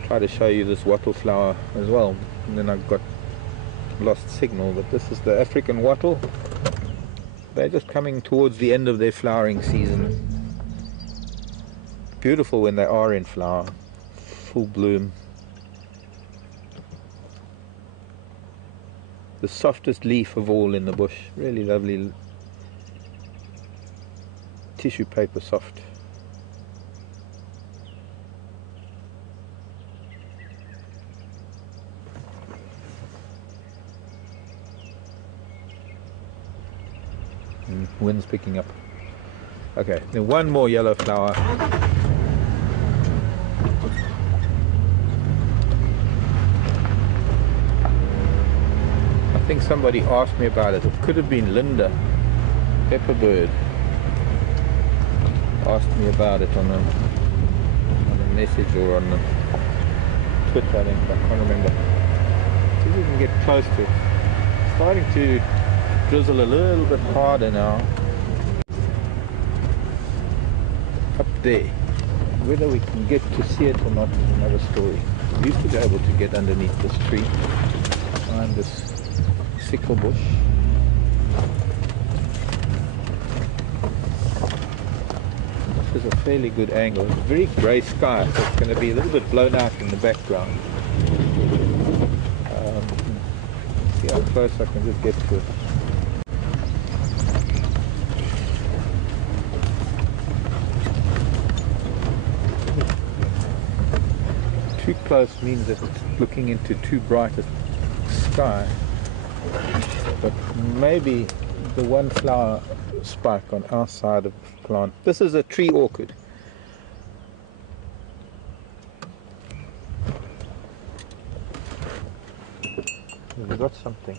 Try to show you this wattle flower as well, and then I've got lost signal, but this is the African wattle. They're just coming towards the end of their flowering season. Beautiful when they are in flower, full bloom. The softest leaf of all in the bush, really lovely, tissue paper soft. Wind's picking up. Okay, then one more yellow flower. I think somebody asked me about it. It could have been Linda Pepperbird. Asked me about it on a message or on the Twitter, I think. I can't remember. See if we can get close to it. It's starting to drizzle a little bit harder now. Up there. Whether we can get to see it or not is another story. We used to be able to get underneath this tree, behind this sickle bush. This is a fairly good angle. It's a very grey sky, so it's going to be a little bit blown out in the background. See how close I can just get to it. Too close means that it's looking into too bright a sky, but maybe the one flower spike on our side of the plant. This is a tree orchid. Have you got something?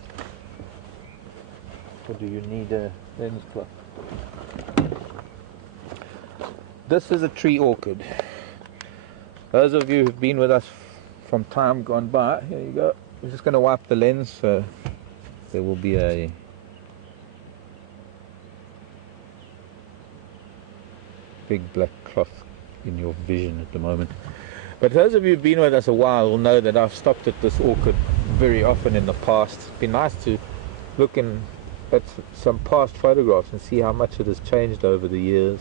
Or do you need a lens cloth? This is a tree orchid. Those of you who've been with us from time gone by, here you go. We're just going to wipe the lens, so there will be a big black cloth in your vision at the moment. But those of you who've been with us a while will know that I've stopped at this orchid very often in the past. It's been nice to look at some past photographs and see how much it has changed over the years.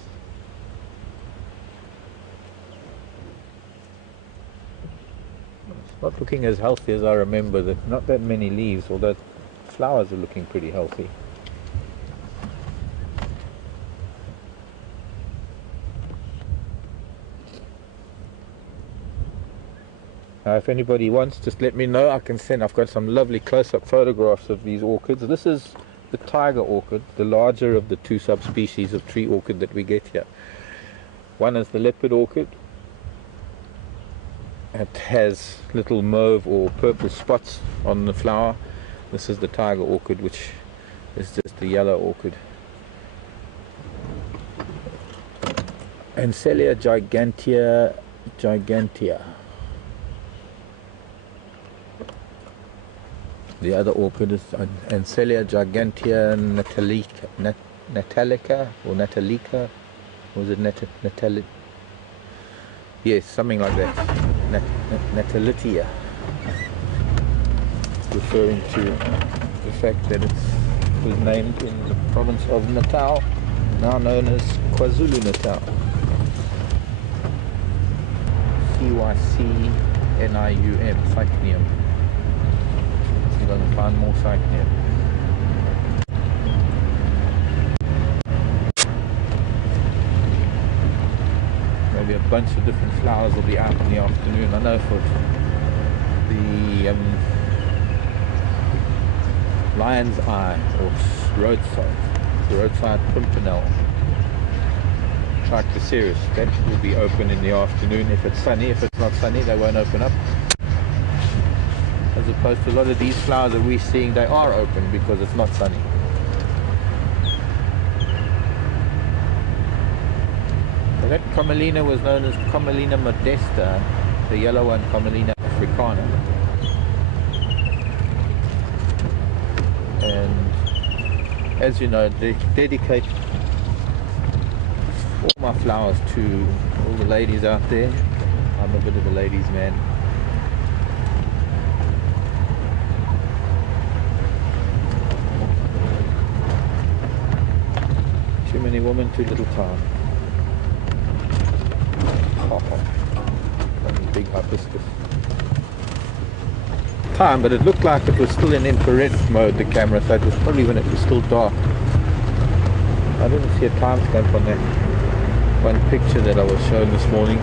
It's not looking as healthy as I remember. That not that many leaves, although flowers are looking pretty healthy. If anybody wants, just let me know. I can send. I've got some lovely close-up photographs of these orchids. This is the tiger orchid, the larger of the 2 subspecies of tree orchid that we get here. One is the leopard orchid. It has little mauve or purple spots on the flower. This is the tiger orchid, which is just the yellow orchid. Ancelia gigantea. The other orchid is Ancelia gigantea Natalica or Natalica. Was it Natali? Yes, something like that. Natalitia. Referring to the fact that it was named in the province of Natal, now known as KwaZulu-Natal. CYCNIUM, Cycnium. See if I can find more Cycnium. Maybe a bunch of different flowers will be out in the afternoon. I know for the Lion's Eye or roadside pimpernel, Trichocereus, that will be open in the afternoon if it's sunny. If it's not sunny, they won't open up. As opposed to a lot of these flowers that we're seeing, they are open because it's not sunny. So that Commelina was known as Commelina modesta, the yellow one Commelina africana. And as you know, they dedicate all my flowers to all the ladies out there. I'm a bit of a ladies' man. Too many women, too little time. Big hibiscus. Time, but it looked like it was still in infrared mode, the camera, so it was probably when it was still dark. I didn't see a timestamp on that one picture that I was shown this morning.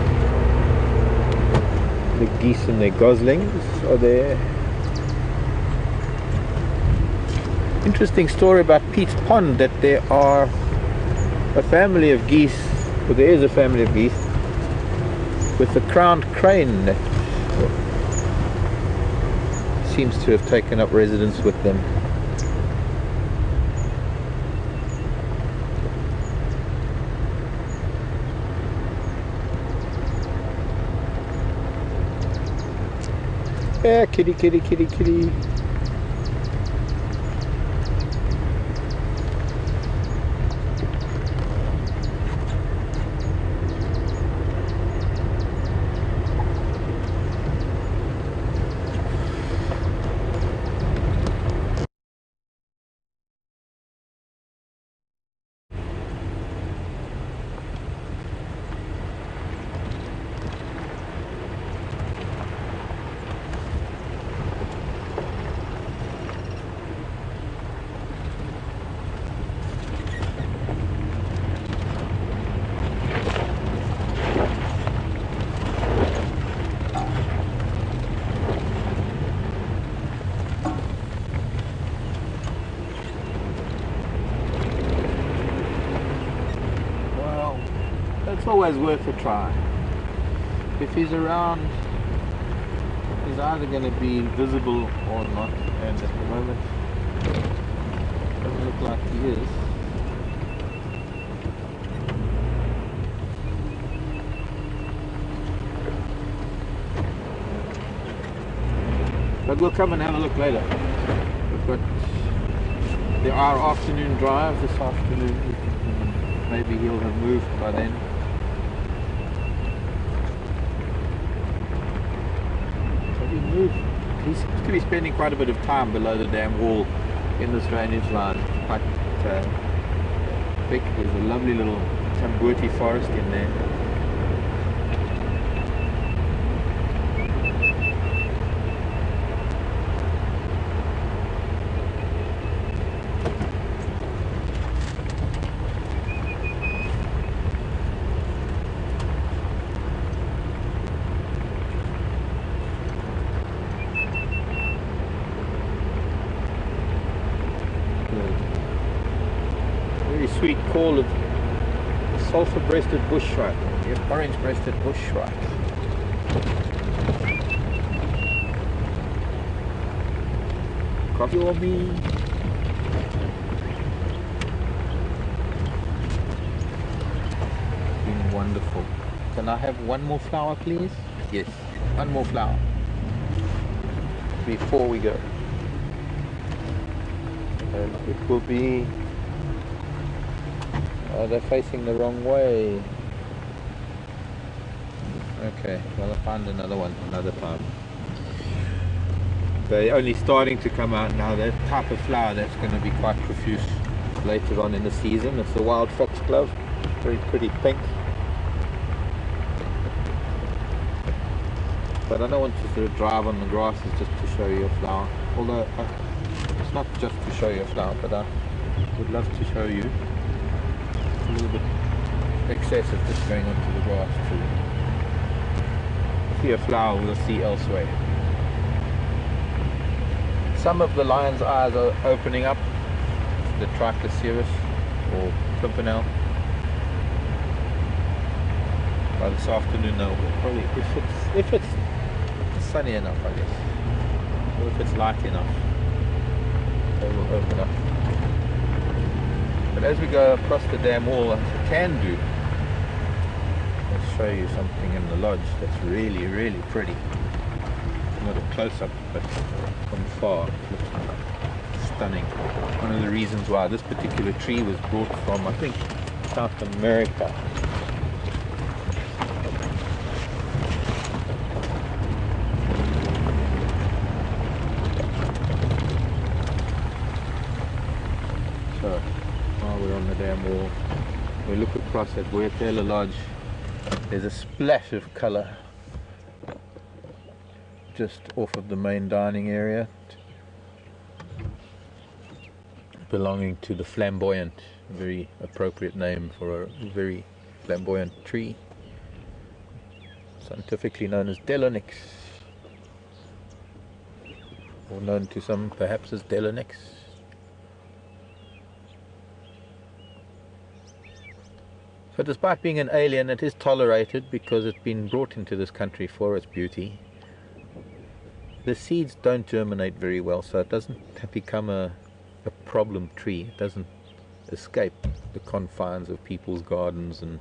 The geese and their goslings are there. Interesting story about Pete's Pond, that there are a family of geese, or there is a family of geese with the crowned crane that seems to have taken up residence with them. Yeah, kitty, kitty, kitty, kitty. It's always worth a try. If he's around, he's either going to be visible or not, and at the moment it doesn't look like he is. But we'll come and have a look later. There are afternoon drives this afternoon. Maybe he'll have moved by then. He seems to be spending quite a bit of time below the dam wall in this drainage line. Quite big. There's a lovely little tambuti forest in there. Sweet call of sulphur-breasted bush shrike, orange-breasted bush shrike. Coffee or me? Been wonderful. Can I have one more flower, please? Yes, one more flower before we go. And it will be Oh, they're facing the wrong way. Okay, well, I'll find another one another time. They're only starting to come out now. That type of flower that's going to be quite profuse later on in the season. It's the wild foxglove, very pretty pink. But I don't want to sort of drive on the grasses just to show you a flower. Although it's not just to show you a flower, but I would love to show you a little bit excessive just going onto the grass too. See a flower we'll see elsewhere. Some of the lion's eyes are opening up, the Trichocereus or Pimpernel. By this afternoon, no, probably if it's sunny enough, I guess, or if it's light enough, they will open up. But as we go across the dam wall, as I can do, I'll show you something in the lodge that's really, really pretty. Not a close-up, but from far, looks stunning. One of the reasons why this particular tree was brought from, I think, South America. So, while we're on the dam wall, we look across at WildEarthTV Lodge. There's a splash of colour just off of the main dining area, belonging to the flamboyant, very appropriate name for a very flamboyant tree, scientifically known as Delonix, or known to some perhaps as Delonix. So despite being an alien, it is tolerated because it's been brought into this country for its beauty. The seeds don't germinate very well, so it doesn't become a problem tree. It doesn't escape the confines of people's gardens and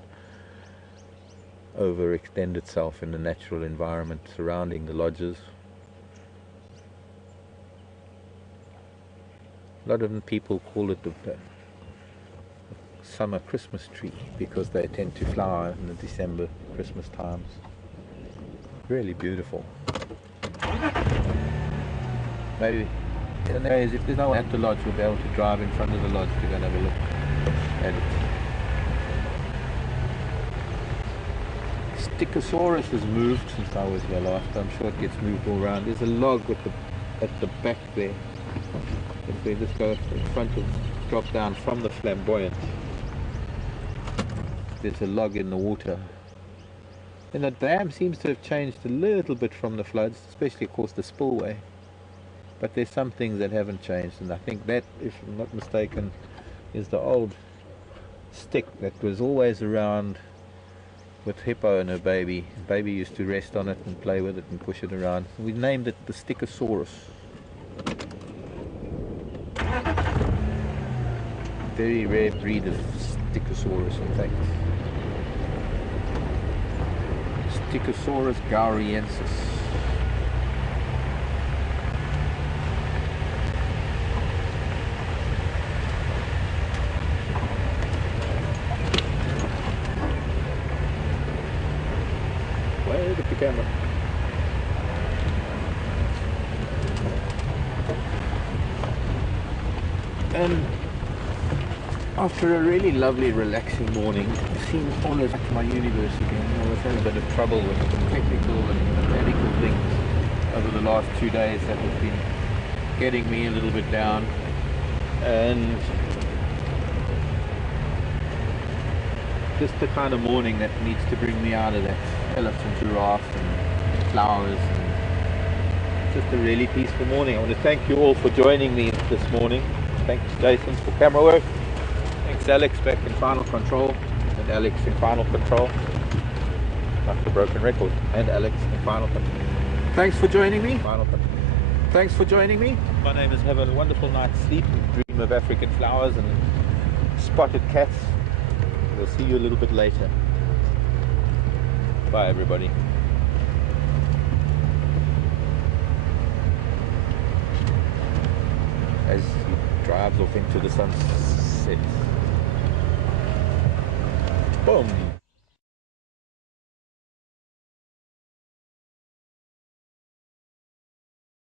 overextend itself in the natural environment surrounding the lodges. A lot of people call it the summer Christmas tree because they tend to flower in the December Christmas times. Really beautiful. Maybe in the days, if there's no one at the lodge, we'll be able to drive in front of the lodge to go and have a look at it. Stichosaurus has moved since I was here last. I'm sure it gets moved all around. There's a log at the back there. If we just go in front of, drop down from the flamboyant, there's a log in the water. And the dam seems to have changed a little bit from the floods, especially of course the spillway. But there's some things that haven't changed, and I think that, if I'm not mistaken, is the old stick that was always around with Hippo and her baby. The baby used to rest on it and play with it and push it around. We named it the Stichosaurus. Very rare breed of Stichosaurus, in fact. Stichosaurus gauriensis. Wave at the camera. And after a really lovely relaxing morning, it seems almost like my universe again. I was having a bit of trouble with some technical and medical things over the last 2 days that have been getting me a little bit down. And just the kind of morning that needs to bring me out of that elephant giraffe and flowers. And it's just a really peaceful morning. I want to thank you all for joining me this morning. Thanks Jason for camera work. Thanks Alex back in final control, and Alex in final control. Like the broken record. And Alex in final control. Thanks for joining me. Final control. Thanks for joining me. My name is have a wonderful night's sleep and dream of African flowers and spotted cats. We'll see you a little bit later. Bye everybody. As he drives off into the sunset. Boom.